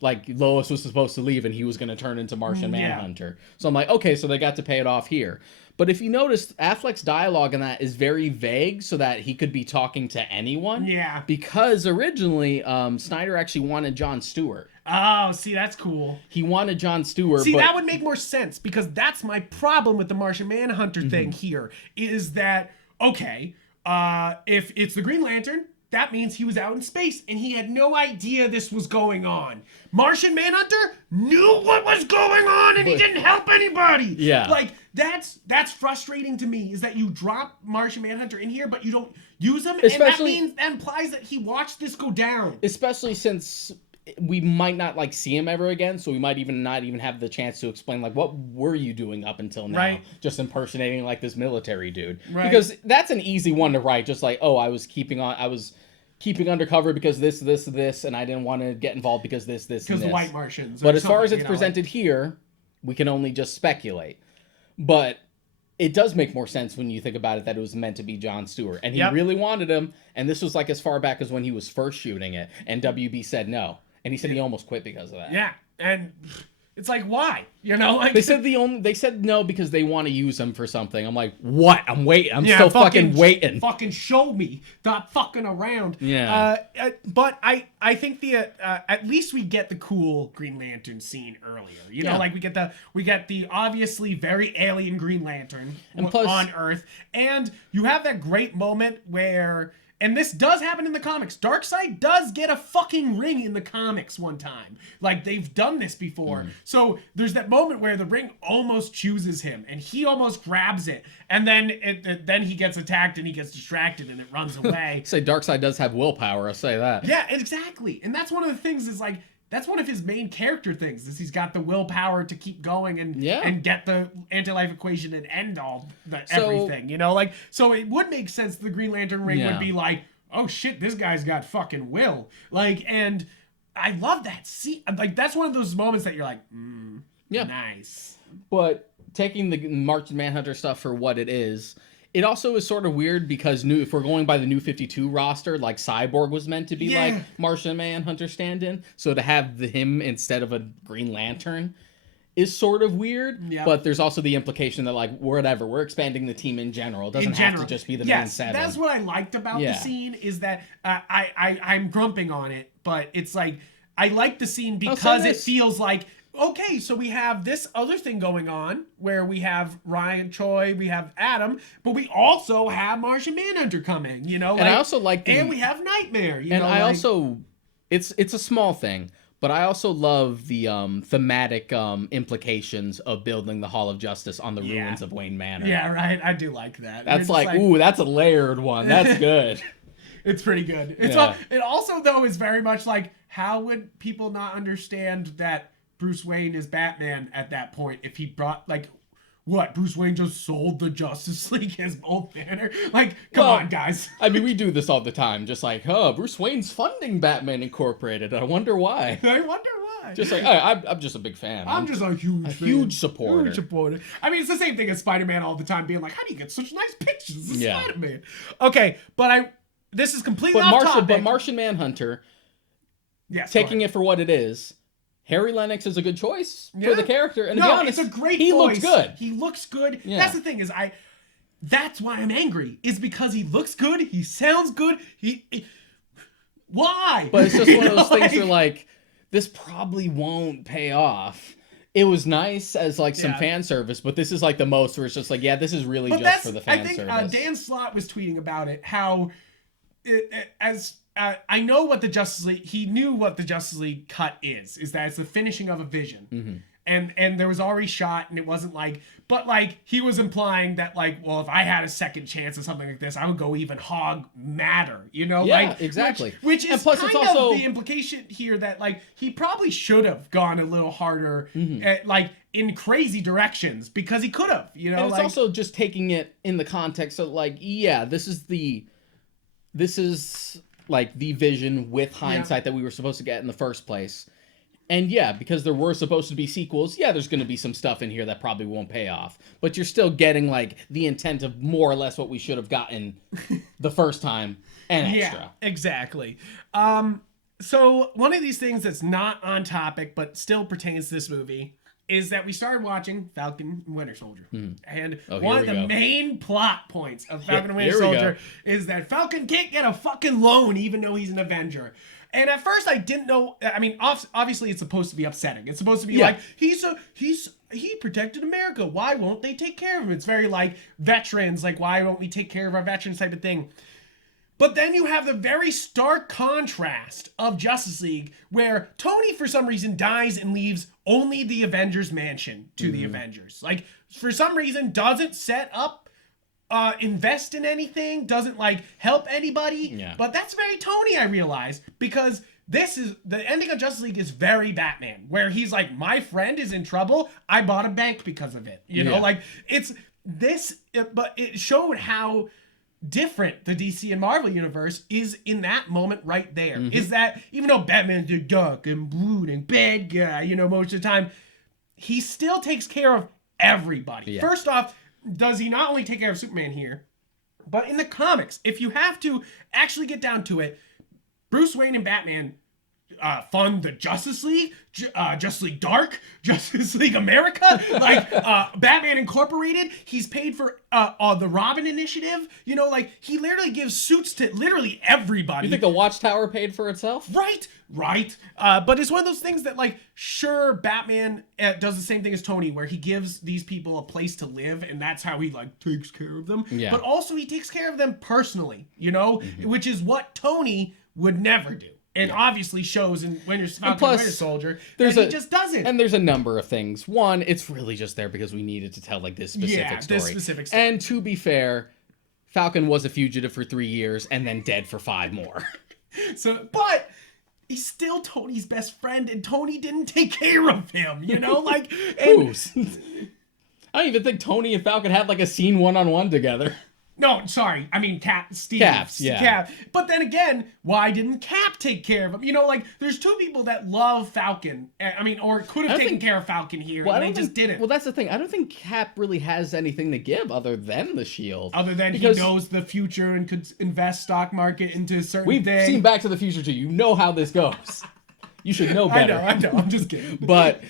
Like, Lois was supposed to leave and he was going to turn into Martian Manhunter. So I'm like, okay, so they got to pay it off here. But if you notice, Affleck's dialogue in that is very vague so that he could be talking to anyone. Yeah. Because originally, Snyder actually wanted Jon Stewart. Oh, see, that's cool. He wanted Jon Stewart. See, that would make more sense, because that's my problem with the Martian Manhunter thing here, is that, okay, if it's the Green Lantern, that means he was out in space and he had no idea this was going on. Martian Manhunter knew what was going on and he didn't help anybody. Yeah. Like, that's frustrating to me, is that you drop Martian Manhunter in here, but you don't use him. Especially, and that implies that he watched this go down. Especially since we might not like see him ever again, so we might not even have the chance to explain like, what were you doing up until now? Right. Just impersonating like this military dude. Right. Because that's an easy one to write. Just like, oh, I was keeping undercover because this, and I didn't want to get involved because this, and this. Because the White Martians. But as far as it's presented here, we can only just speculate. But it does make more sense when you think about it that it was meant to be Jon Stewart. And he really wanted him, and this was like as far back as when he was first shooting it, and WB said no. And he said he almost quit because of that. Yeah, and it's like, why? You know, like they said no because they want to use him for something. I'm like, what? I'm waiting. I'm still fucking waiting. Fucking show me. Stop fucking around. Yeah. But I think at least we get the cool Green Lantern scene earlier. You know, like we get the obviously very alien Green Lantern on Earth, and you have that great moment where. And this does happen in the comics. Darkseid does get a fucking ring in the comics one time. Like, they've done this before. So there's that moment where the ring almost chooses him, and he almost grabs it. And then he gets attacked, and he gets distracted, and it runs away. Say Darkseid does have willpower, I'll say that. Yeah, exactly. And that's one of the things is, like, that's one of his main character things, is he's got the willpower to keep going and get the anti-life equation and end everything, you know? Like, so it would make sense the Green Lantern ring would be like, oh shit, this guy's got fucking will. Like, and I love that. See, like, that's one of those moments that you're like, nice. But taking the Martian Manhunter stuff for what it is, it also is sort of weird because if we're going by the New 52 roster, like Cyborg was meant to be like Martian Manhunter stand-in, so to have him instead of a Green Lantern is sort of weird. Yeah. But there's also the implication that like whatever, we're expanding the team in general. It doesn't have to just be the main seven. That's what I liked about the scene is that I'm grumping on it, but it's like I like the scene because it feels like okay, so we have this other thing going on where we have Ryan Choi, we have Adam, but we also have Martian Manhunter coming, you know? And I also like and we have Nightmare, you know? And I also, it's a small thing, but I also love the thematic implications of building the Hall of Justice on the ruins of Wayne Manor. Yeah, right. I do like that. That's like, ooh, that's a layered one. That's good. It's pretty good. It also, though, is very much like, how would people not understand that Bruce Wayne is Batman at that point if he brought, like, what? Bruce Wayne just sold the Justice League as old banner? Like, come on, guys. I mean, we do this all the time. Just like, Bruce Wayne's funding Batman Incorporated. I wonder why. I wonder why. Just like, I'm just a big fan. I'm just a huge supporter. Huge supporter. I mean, it's the same thing as Spider-Man all the time being like, how do you get such nice pictures of Spider-Man? Okay, but this is completely off topic. But Martian Manhunter, taking it for what it is, Harry Lennox is a good choice for the character, and to be honest, it's a great he voice. looks good. He looks good. Yeah. That's the thing that's why I'm angry, is because he looks good, he sounds good, why? But it's just one of those things where, like, this probably won't pay off. It was nice as, like, some fan service, but this is, like, the most where it's just like, this is really just for the fan service. I think Dan Slott was tweeting about it, how I know what the Justice League, he knew what the Justice League cut is that it's the finishing of a vision. Mm-hmm. And there was already shot, and it wasn't like, but like, he was implying that, like, well, if I had a second chance of something like this, I would go even hog madder, you know? Yeah, like, exactly. Which is plus kind of the implication here that, like, he probably should have gone a little harder, at, like, in crazy directions, because he could have, you know? And it's also just taking it in the context of, like, this is like the vision with hindsight that we were supposed to get in the first place. And because there were supposed to be sequels, there's going to be some stuff in here that probably won't pay off. But you're still getting, like, the intent of more or less what we should have gotten the first time and extra. Yeah, exactly. So one of these things that's not on topic but still pertains to this movie is that we started watching Falcon and Winter Soldier. And one of the main plot points of Falcon and Winter Soldier is that Falcon can't get a fucking loan even though he's an Avenger. And at first I didn't know, I mean, obviously it's supposed to be upsetting. It's supposed to be like, he protected America. Why won't they take care of him? It's very like veterans, like, why won't we take care of our veterans type of thing. But then you have the very stark contrast of Justice League where Tony, for some reason, dies and leaves only the Avengers mansion to the Avengers. Like, for some reason, doesn't set up, invest in anything, doesn't, like, help anybody. Yeah. But that's very Tony, I realize, because this is, the ending of Justice League is very Batman, where he's like, my friend is in trouble, I bought a bank because of it. You know, like, it's this, but it showed how different the DC and Marvel universe is in that moment right there. Is that even though Batman's a dark and brooding bad guy, you know, most of the time, he still takes care of everybody. First off, does he not only take care of Superman here, but in the comics, if you have to actually get down to it, Bruce Wayne and Batman fund the Justice League, Justice League Dark, Justice League America, like Batman Incorporated. He's paid for the Robin Initiative. You know, like, he literally gives suits to literally everybody. You think the Watchtower paid for itself? Right. But it's one of those things that, like, sure, Batman does the same thing as Tony, where he gives these people a place to live, and that's how he, like, takes care of them. Yeah. But also he takes care of them personally, you know, which is what Tony would never do. And obviously shows in Falcon and Winter Soldier that he just doesn't. And there's a number of things. One, it's really just there because we needed to tell, like, this specific story. This specific story. And to be fair, Falcon was a fugitive for 3 years and then dead for 5 more. But he's still Tony's best friend, and Tony didn't take care of him, you know? Like, I don't even think Tony and Falcon had, like, a scene one-on-one together. No, sorry. I mean, Steve. Cap. But then again, why didn't Cap take care of him? You know, like, there's two people that love Falcon. I mean, or could have taken care of Falcon here, and they just didn't. Well, that's the thing. I don't think Cap really has anything to give other than the shield. Other than he knows the future and could invest stock market into certain things. We've seen Back to the Future too. You know how this goes. You should know better. I know. I'm just kidding. But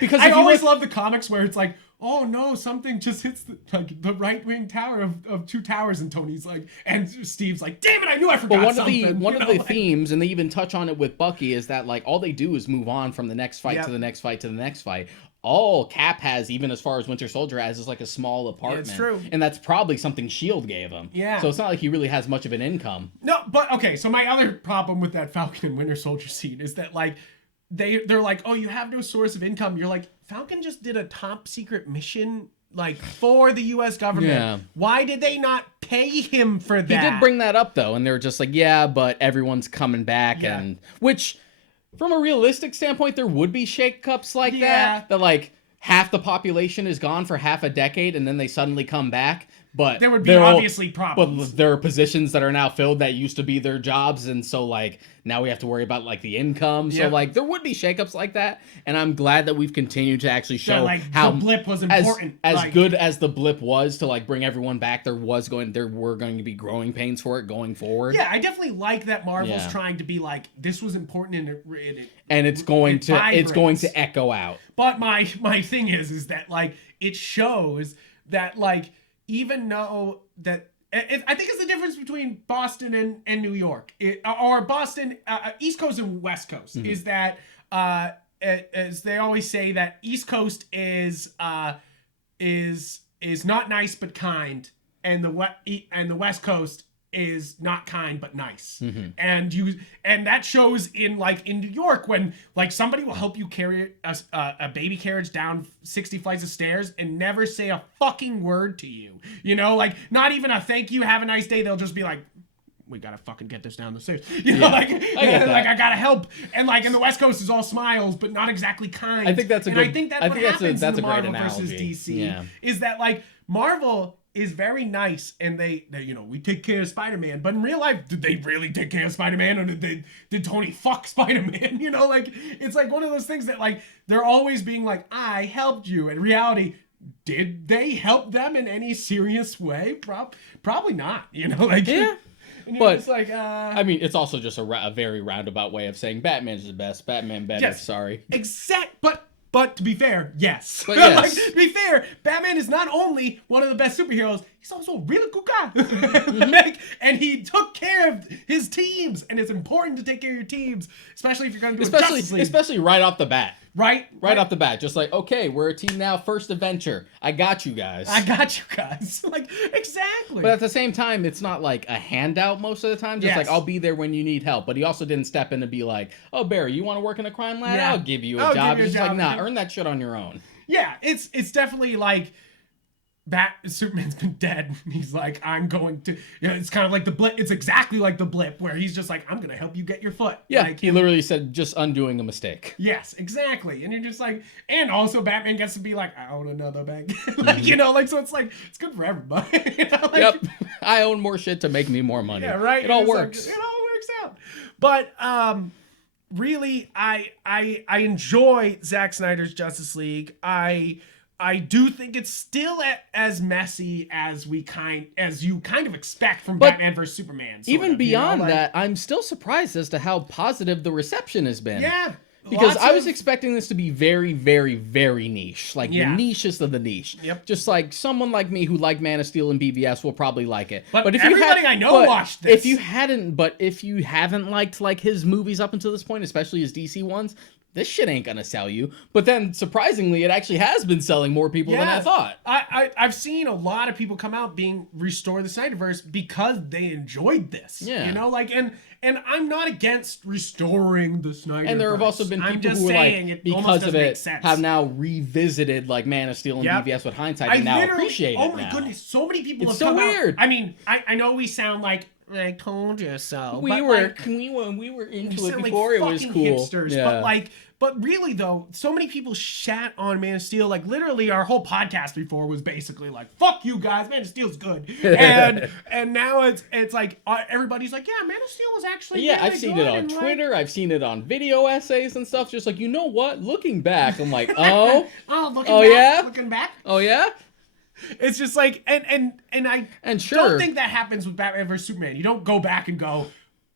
because I always love the comics where it's like, oh no, something just hits the right wing tower of two towers, and Tony's like, and Steve's like, damn it, I knew I forgot But something. one of the themes, and they even touch on it with Bucky, is that like all they do is move on from the next fight to the next fight to the next fight. All Cap has, even as far as Winter Soldier has, is like a small apartment. Yeah, it's true. And that's probably something S.H.I.E.L.D. gave him. Yeah. So it's not like he really has much of an income. No, but okay, so my other problem with that Falcon and Winter Soldier scene is that like they're like, oh, you have no source of income. You're like, Falcon just did a top secret mission like for the US government. Yeah. Why did they not pay him for that? He did bring that up though, and they were just like, yeah, but everyone's coming back, and which from a realistic standpoint, there would be shakeups like that like half the population is gone for half a decade and then they suddenly come back. But there would be obviously problems. But there are positions that are now filled that used to be their jobs, and so like now we have to worry about like the income. So like there would be shakeups like that, and I'm glad that we've continued to actually show how the blip was important. As good as the blip was to like bring everyone back, there were going to be growing pains for it going forward. Yeah, I definitely like that Marvel's trying to be like, this was important and it's going to echo out. But my thing is that like it shows that like, even though that I think it's the difference between Boston and New York, or Boston, East Coast and West Coast, is that as they always say, that East Coast is not nice but kind, and the West Coast is not kind but nice. And that shows in New York, when like somebody will help you carry a baby carriage down 60 flights of stairs and never say a fucking word to you, you know, like not even a thank you, have a nice day. They'll just be like, we gotta fucking get this down the stairs, you know, like I gotta help. And like in the West Coast is all smiles but not exactly kind. I think that's a good, I think that's what happens in the Marvel versus DC. Yeah. Is that like Marvel is very nice, and they you know, we take care of Spider-Man, but in real life, did they really take care of Spider-Man, or did Tony fuck Spider-Man? You know, like it's like one of those things that like they're always being like, I helped you. In reality, did they help them in any serious way? Probably not. You know, like yeah. And but just like, I mean, it's also just a very roundabout way of saying Batman's the best. Batman better. Yes, sorry. But to be fair, yes. But yes. Like, to be fair, Batman is not only one of the best superheroes, he's also a really good guy. Like, and he took care of his teams, and it's important to take care of your teams, especially if you're going to do Justice League. Especially right off the bat. Right off the bat. Just like, okay, we're a team now, first adventure. I got you guys. Like, exactly. But at the same time, it's not like a handout most of the time. Just like, I'll be there when you need help. But he also didn't step in and be like, oh, Barry, you want to work in a crime lab? I'll give you a job. He's like, nah, earn that shit on your own. Yeah, it's definitely like, Superman's been dead. He's like, I'm going to, you know, it's kind of like the blip. It's exactly like the blip, where he's just like, I'm going to help you get your foot. Yeah, like, he literally said, just undoing a mistake. Yes, exactly. And you're just like, and also Batman gets to be like, I own another bank. Like, you know, like, so it's like, it's good for everybody. You know, like, yep. I own more shit to make me more money. Yeah, right. It all works. Like, it all works out. But, really, I enjoy Zack Snyder's Justice League. I do think it's still as messy as you kind of expect from Batman vs Superman. Even beyond that, I'm still surprised as to how positive the reception has been. Yeah. Because I was expecting this to be very, very, very niche. Like the nichest of the niche. Yep. Just like someone like me who liked Man of Steel and BVS will probably like it. But if everybody I know watched this. If you haven't liked like his movies up until this point, especially his DC ones, this shit ain't gonna sell you. But then, surprisingly, it actually has been selling more people than I thought. I've seen a lot of people come out being restore the Snyderverse because they enjoyed this. Yeah. You know, like, and I'm not against restoring the Snyderverse. And there have also been people who are like, because of it, have now revisited like Man of Steel and BVS with hindsight and now appreciate it. Oh my goodness, so many people have come out. It's so weird. I mean, I know we sound like, I told you so. We were into it before it was cool. Hipsters, yeah. But really though, so many people shat on Man of Steel. Like literally, our whole podcast before was basically like, "Fuck you guys, Man of Steel's good." And now it's like everybody's like, "Yeah, Man of Steel was actually really I've seen it on Twitter. I've seen it on video essays and stuff. Just like, you know what? Looking back, I'm like, looking back. Oh yeah. It's just like, and I sure. don't think that happens with Batman vs Superman. You don't go back and go,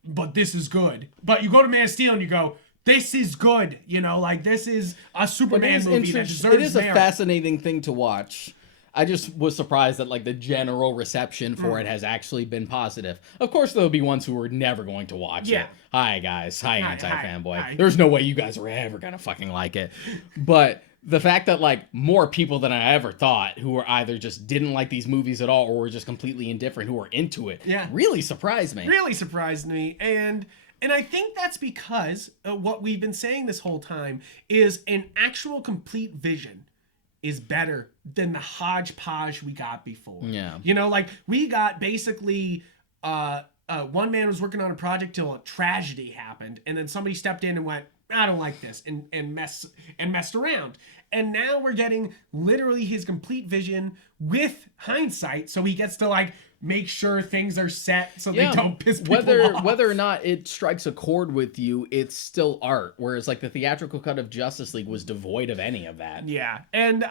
but this is good. But you go to Man of Steel and you go, this is good, you know, like this is a Superman movie that deserves It is a merit. fascinating thing to watch. I just was surprised that like the general reception for it has actually been positive. Of course, there'll be ones who are never going to watch it. Hi guys, hi anti-fanboy. hi. There's no way you guys are ever gonna fucking like it. But the fact that like more people than I ever thought who were either just didn't like these movies at all or were just completely indifferent who were into it, really surprised me. Really surprised me, and I think that's because what we've been saying this whole time is an actual complete vision is better than the hodgepodge we got before. Yeah. You know, like we got basically one man was working on a project till a tragedy happened, and then somebody stepped in and went, I don't like this, and messed around. And now we're getting literally his complete vision with hindsight, so he gets to like make sure things are set so they don't piss people off. Whether or not it strikes a chord with you, it's still art. Whereas like the theatrical cut of Justice League was devoid of any of that. Yeah, and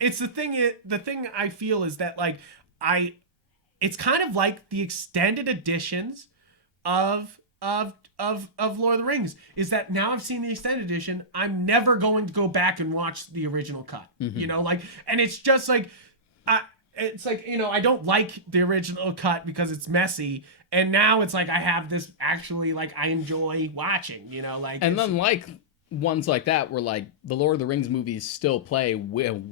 it's the thing I feel is that like it's kind of like the extended editions of Lord of the Rings is that now I've seen the extended edition, I'm never going to go back and watch the original cut. You know, like, and it's just like it's like, you know, I don't like the original cut because it's messy, and now it's like I have this actually like I enjoy watching, you know, like. And then like ones like that where like the Lord of the Rings movies still play with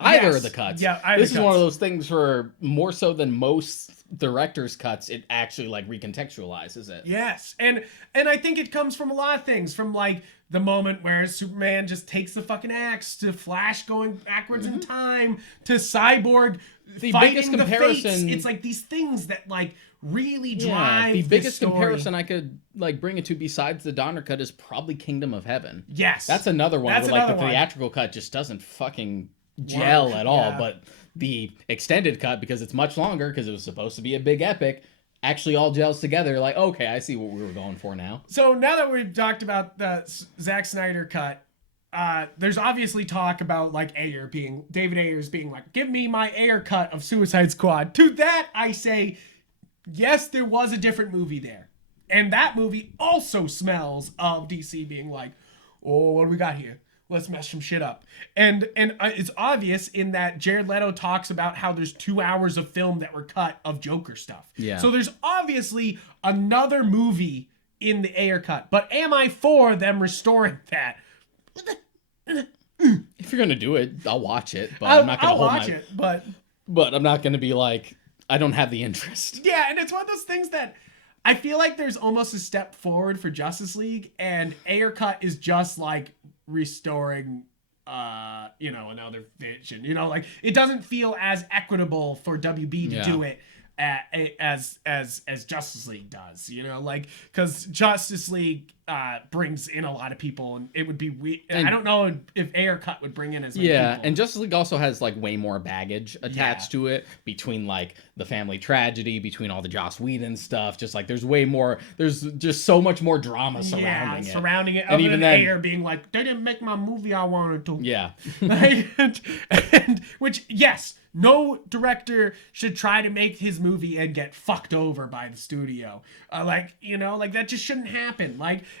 either of the cuts. Yeah, this is one of those things where more so than most director's cuts, it actually like recontextualizes it. Yes, and I think it comes from a lot of things, from like the moment where Superman just takes the fucking axe, to Flash going backwards in time, to Cyborg the fighting biggest the comparison fates. It's like these things that like really drive the this biggest story. comparison I could like bring it to besides the Donner cut is probably Kingdom of Heaven. Yes, that's another one that's where like the another theatrical cut just doesn't fucking gel at all, but the extended cut, because it's much longer because it was supposed to be a big epic, actually all gels together. Like, okay, I see what we were going for now. So now that we've talked about the Zack Snyder cut, there's obviously talk about like David Ayer's being like, give me my Ayer cut of Suicide Squad. To that I say, yes, there was a different movie there, and that movie also smells of DC being like, oh, what do we got here? Let's mess some shit up. And it's obvious in that Jared Leto talks about how there's 2 hours of film that were cut of Joker stuff. Yeah. So there's obviously another movie in the Ayer cut. But am I for them restoring that? If you're gonna do it, I'll watch it, but I'm not gonna watch it, but I'm not gonna be like, I don't have the interest. Yeah, and it's one of those things that I feel like there's almost a step forward for Justice League, and Ayer cut is just like restoring you know, another vision, you know, like it doesn't feel as equitable for WB to do it as Justice League does, you know, like because Justice League brings in a lot of people, and it would be weird. I don't know if Ayer cut would bring in as many people. And Justice League also has like way more baggage attached to it, between like the family tragedy, between all the Joss Whedon stuff. Just like there's just so much more drama surrounding it. And even then, Ayer being like, they didn't make my movie I wanted to. Yeah. Like, and which, yes, no director should try to make his movie and get fucked over by the studio. Like, you know, like that just shouldn't happen.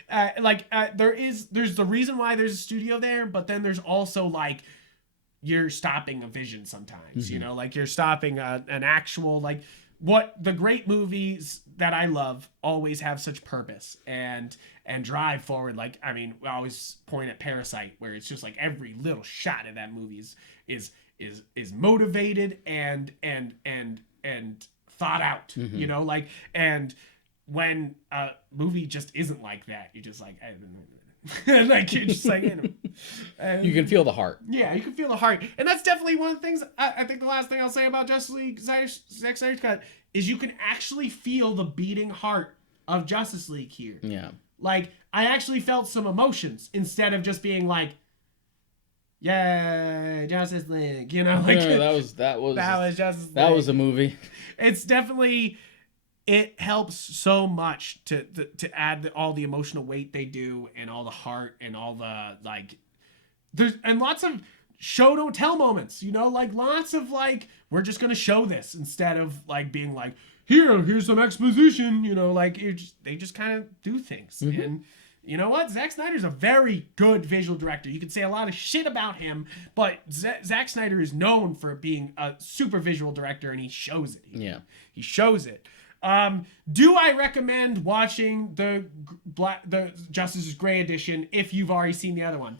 There's the reason why there's a studio there, but then there's also like, you're stopping a vision sometimes, you know, like you're stopping an actual, like what the great movies that I love always have such purpose and drive forward. Like, I mean, we always point at Parasite, where it's just like every little shot of that movie is motivated and thought out, you know, like, and when a movie just isn't like that, you're just like, like you're just like, you can feel the heart. Yeah, you can feel the heart, and that's definitely one of the things. I think the last thing I'll say about Justice League Zack Snyder's cut is you can actually feel the beating heart of Justice League here. Yeah, like I actually felt some emotions instead of just being like, yay, Justice League, you know, like that was Justice League. That was a movie. It's definitely, it helps so much to add all the emotional weight they do, and all the heart, and all the like, there's and lots of show don't tell moments, you know, like lots of like, we're just gonna show this instead of like being like, here's some exposition, you know, like they just kind of do things, and you know what? Zack Snyder's a very good visual director. You can say a lot of shit about him, but Zack Snyder is known for being a super visual director, and he shows it. He shows it. Do I recommend watching the Justice Gray edition if you've already seen the other one?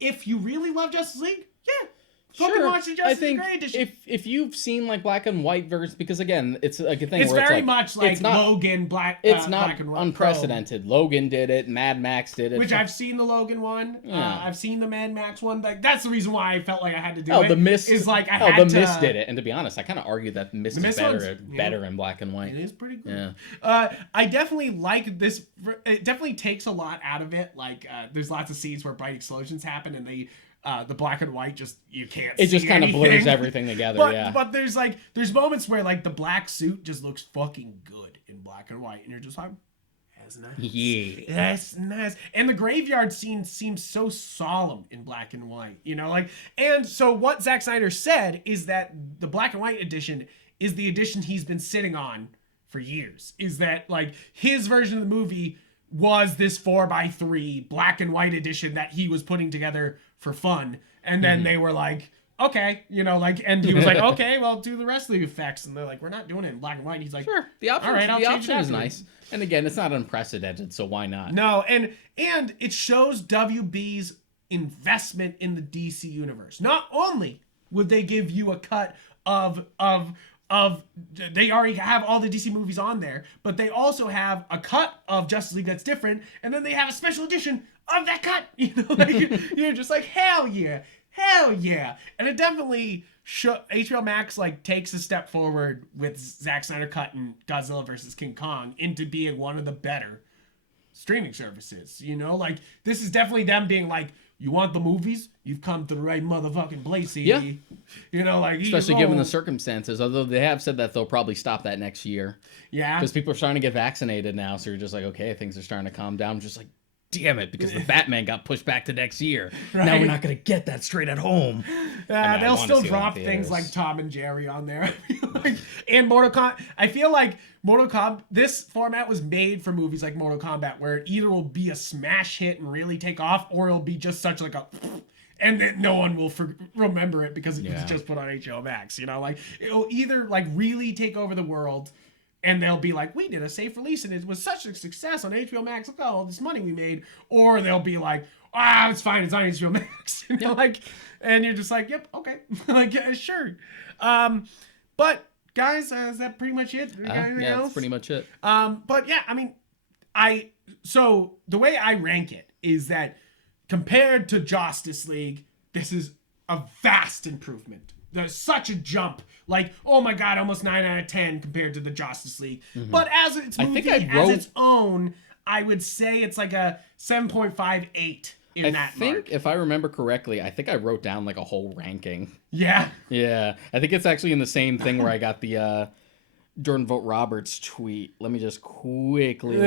If you really love Justice League, yeah. Fucking watch the Justice League Gray edition. If you've seen like black and white version, because again, it's like a thing it's where very it's much like Logan black. It's not black and white unprecedented. Pro. Logan did it. Mad Max did it. Which I've seen the Logan one. Yeah. I've seen the Mad Max one. Like that's the reason why I felt like I had to do it. Oh, the Mist is like Mist did it. And to be honest, I kind of argue that Mist is better in black and white. It is pretty good. Yeah. I definitely like this. It definitely takes a lot out of it. Like there's lots of scenes where bright explosions happen, and they. The black and white you can't see. It just kind of blurs everything together, But there's moments where like the black suit just looks fucking good in black and white, and you're just like, that's nice. Yeah. That's nice. And the graveyard scene seems so solemn in black and white, you know, like, and so what Zack Snyder said is that the black and white edition is the edition he's been sitting on for years. Is that like his version of the movie was this 4x3 black and white edition that he was putting together for fun, and then they were like, okay, you know, like, and he was like, okay, well, do the rest of the effects, and they're like, we're not doing it in black and white. And he's like, sure, the option is nice, and again, it's not unprecedented, so why not? No, and it shows WB's investment in the DC universe. Not only would they give you a cut of they already have all the DC movies on there, but they also have a cut of Justice League that's different, and then they have a special edition of that cut. You know, like, you're just like, hell yeah, and it definitely HBO Max like takes a step forward with Zack Snyder Cut and Godzilla vs. King Kong into being one of the better streaming services. You know, like this is definitely them being like, you want the movies? You've come to the right motherfucking place here. Yeah. You know, like... Especially given the circumstances, although they have said that they'll probably stop that next year. Yeah. Because people are starting to get vaccinated now, so you're just like, okay, things are starting to calm down. I'm just like, damn it, because the Batman got pushed back to next year. Right. Now we're not going to get that straight at home. They'll still drop things like Tom and Jerry on there. And Mortal Kombat. I feel like Mortal Kombat, this format was made for movies like Mortal Kombat, where it either will be a smash hit and really take off, or it'll be just such like a... And then no one will remember it because it was just put on HBO Max. You know, like, it'll either like really take over the world, and they'll be like, we did a safe release and it was such a success on HBO Max. Look at all this money we made. Or they'll be like, it's fine. It's on HBO Max. And you're like, and you're just like, yep, okay. Like, yeah, sure. But guys, is that pretty much it? That's pretty much it. But yeah, I mean, so the way I rank it is that compared to Justice League, this is a vast improvement. There's such a jump. Like, oh my god, almost 9 out of 10 compared to the Justice League. Mm-hmm. But as its movie, as its own, I would say it's like a 7.58 in that mark. I think, if I remember correctly, I think I wrote down like a whole ranking. Yeah? Yeah. I think it's actually in the same thing where I got the Jordan Vogt Roberts tweet. Let me just quickly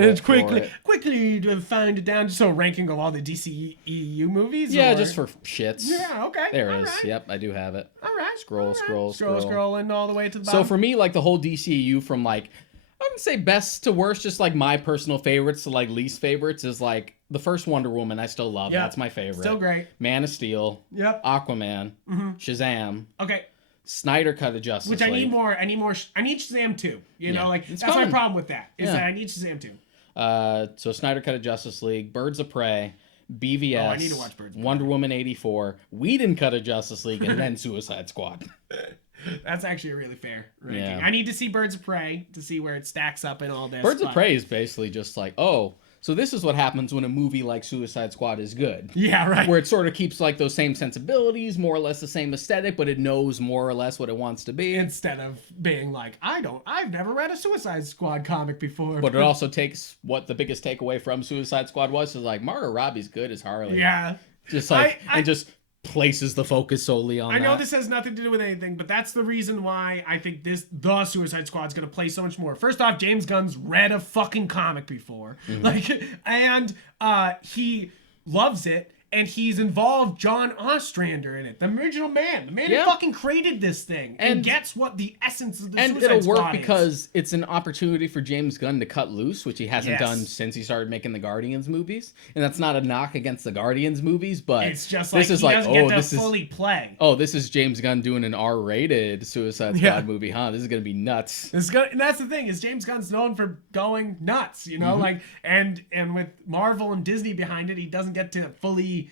find it down. So ranking of all the DCEU movies? Yeah, just for shits. Yeah, okay. There it is. Right. Yep, I do have it. All right. Scrolling all the way to the bottom. So for me, like the whole DCEU from like, I wouldn't say best to worst, just like my personal favorites to like least favorites is like the first Wonder Woman I still love. Yep. That's my favorite. Still great. Man of Steel. Yep. Aquaman. Mm-hmm. Shazam. Okay. Snyder Cut of Justice League. Which I need more. I need Shazam 2. You know, like that's my problem with that. Is that I need Shazam 2. So Snyder Cut of Justice League, Birds of Prey, BVS. I need to watch Birds of Prey. Wonder Woman 84, Whedon Cut of Justice League, and then Suicide Squad. That's actually a really fair ranking. Yeah. I need to see Birds of Prey to see where it stacks up in all this. Birds of Prey is basically just like, so this is what happens when a movie like Suicide Squad is good. Yeah, right. Where it sort of keeps like those same sensibilities, more or less the same aesthetic, but it knows more or less what it wants to be. Instead of being like, I've never read a Suicide Squad comic before. But it also takes what the biggest takeaway from Suicide Squad was, is like, Margot Robbie's good as Harley. Yeah. Just like, and just places the focus solely on that. I know this has nothing to do with anything, but that's the reason why I think the Suicide Squad is going to play so much more. First off, James Gunn's read a fucking comic before. Mm-hmm. And he loves it. and he's involved John Ostrander in it, the original man, the man who fucking created this thing, and gets what the essence of the Suicide Squad is. And it'll work because it's an opportunity for James Gunn to cut loose, which he hasn't done since he started making the Guardians movies. And that's not a knock against the Guardians movies, but it's just like this is fully play. Oh, this is James Gunn doing an R-rated Suicide Squad movie, huh? This is gonna be nuts. And that's the thing, is James Gunn's known for going nuts, you know, like and with Marvel and Disney behind it, he doesn't get to fully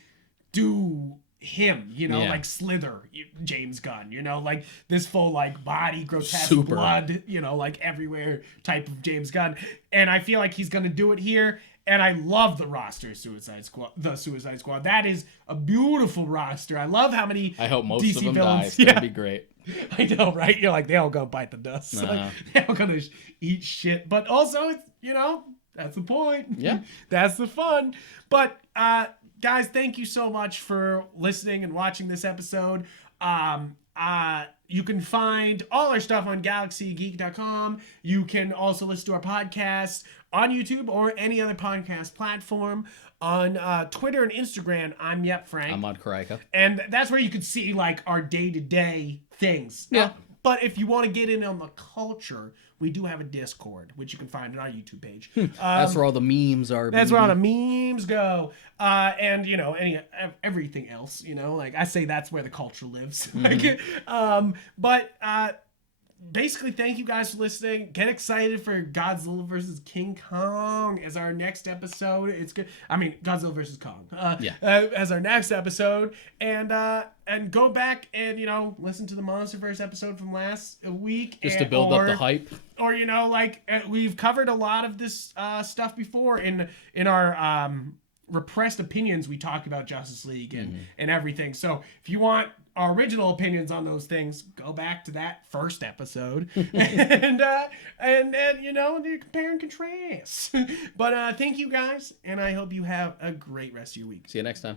do him, you know, like Slither James Gunn, you know, like this full like body grotesque blood, you know, like everywhere type of James Gunn. And I feel like he's gonna do it here. And I love the roster of the Suicide Squad. That is a beautiful roster. I love how many I hope most DC of them villains. die. It's gonna be great. I know, right? You're like, they all gonna bite the dust. Like, they all gonna eat shit. But also, it's, you know, that's the point. Yeah. That's the fun. But, guys, thank you so much for listening and watching this episode. You can find all our stuff on galaxygeek.com. You can also listen to our podcast on YouTube or any other podcast platform. On Twitter and Instagram, I'm Yupfrank. I'm on Karika. And that's where you can see like our day-to-day things. Yeah. But if you want to get in on the culture, we do have a Discord, which you can find on our YouTube page. That's where all the memes are. That's where all the memes go. And, you know, everything else, you know, like I say that's where the culture lives. But basically, thank you guys for listening. Get excited for Godzilla versus King Kong as our next episode. It's good. I mean, Godzilla versus Kong. As our next episode. And go back and, you know, listen to the Monsterverse episode from last week. Just to build up the hype. Or, you know, like, we've covered a lot of this stuff before in our repressed opinions. We talk about Justice League and everything. So if you want our original opinions on those things, go back to that first episode and you know, you compare and contrast. But thank you guys, and I hope you have a great rest of your week. See you next time.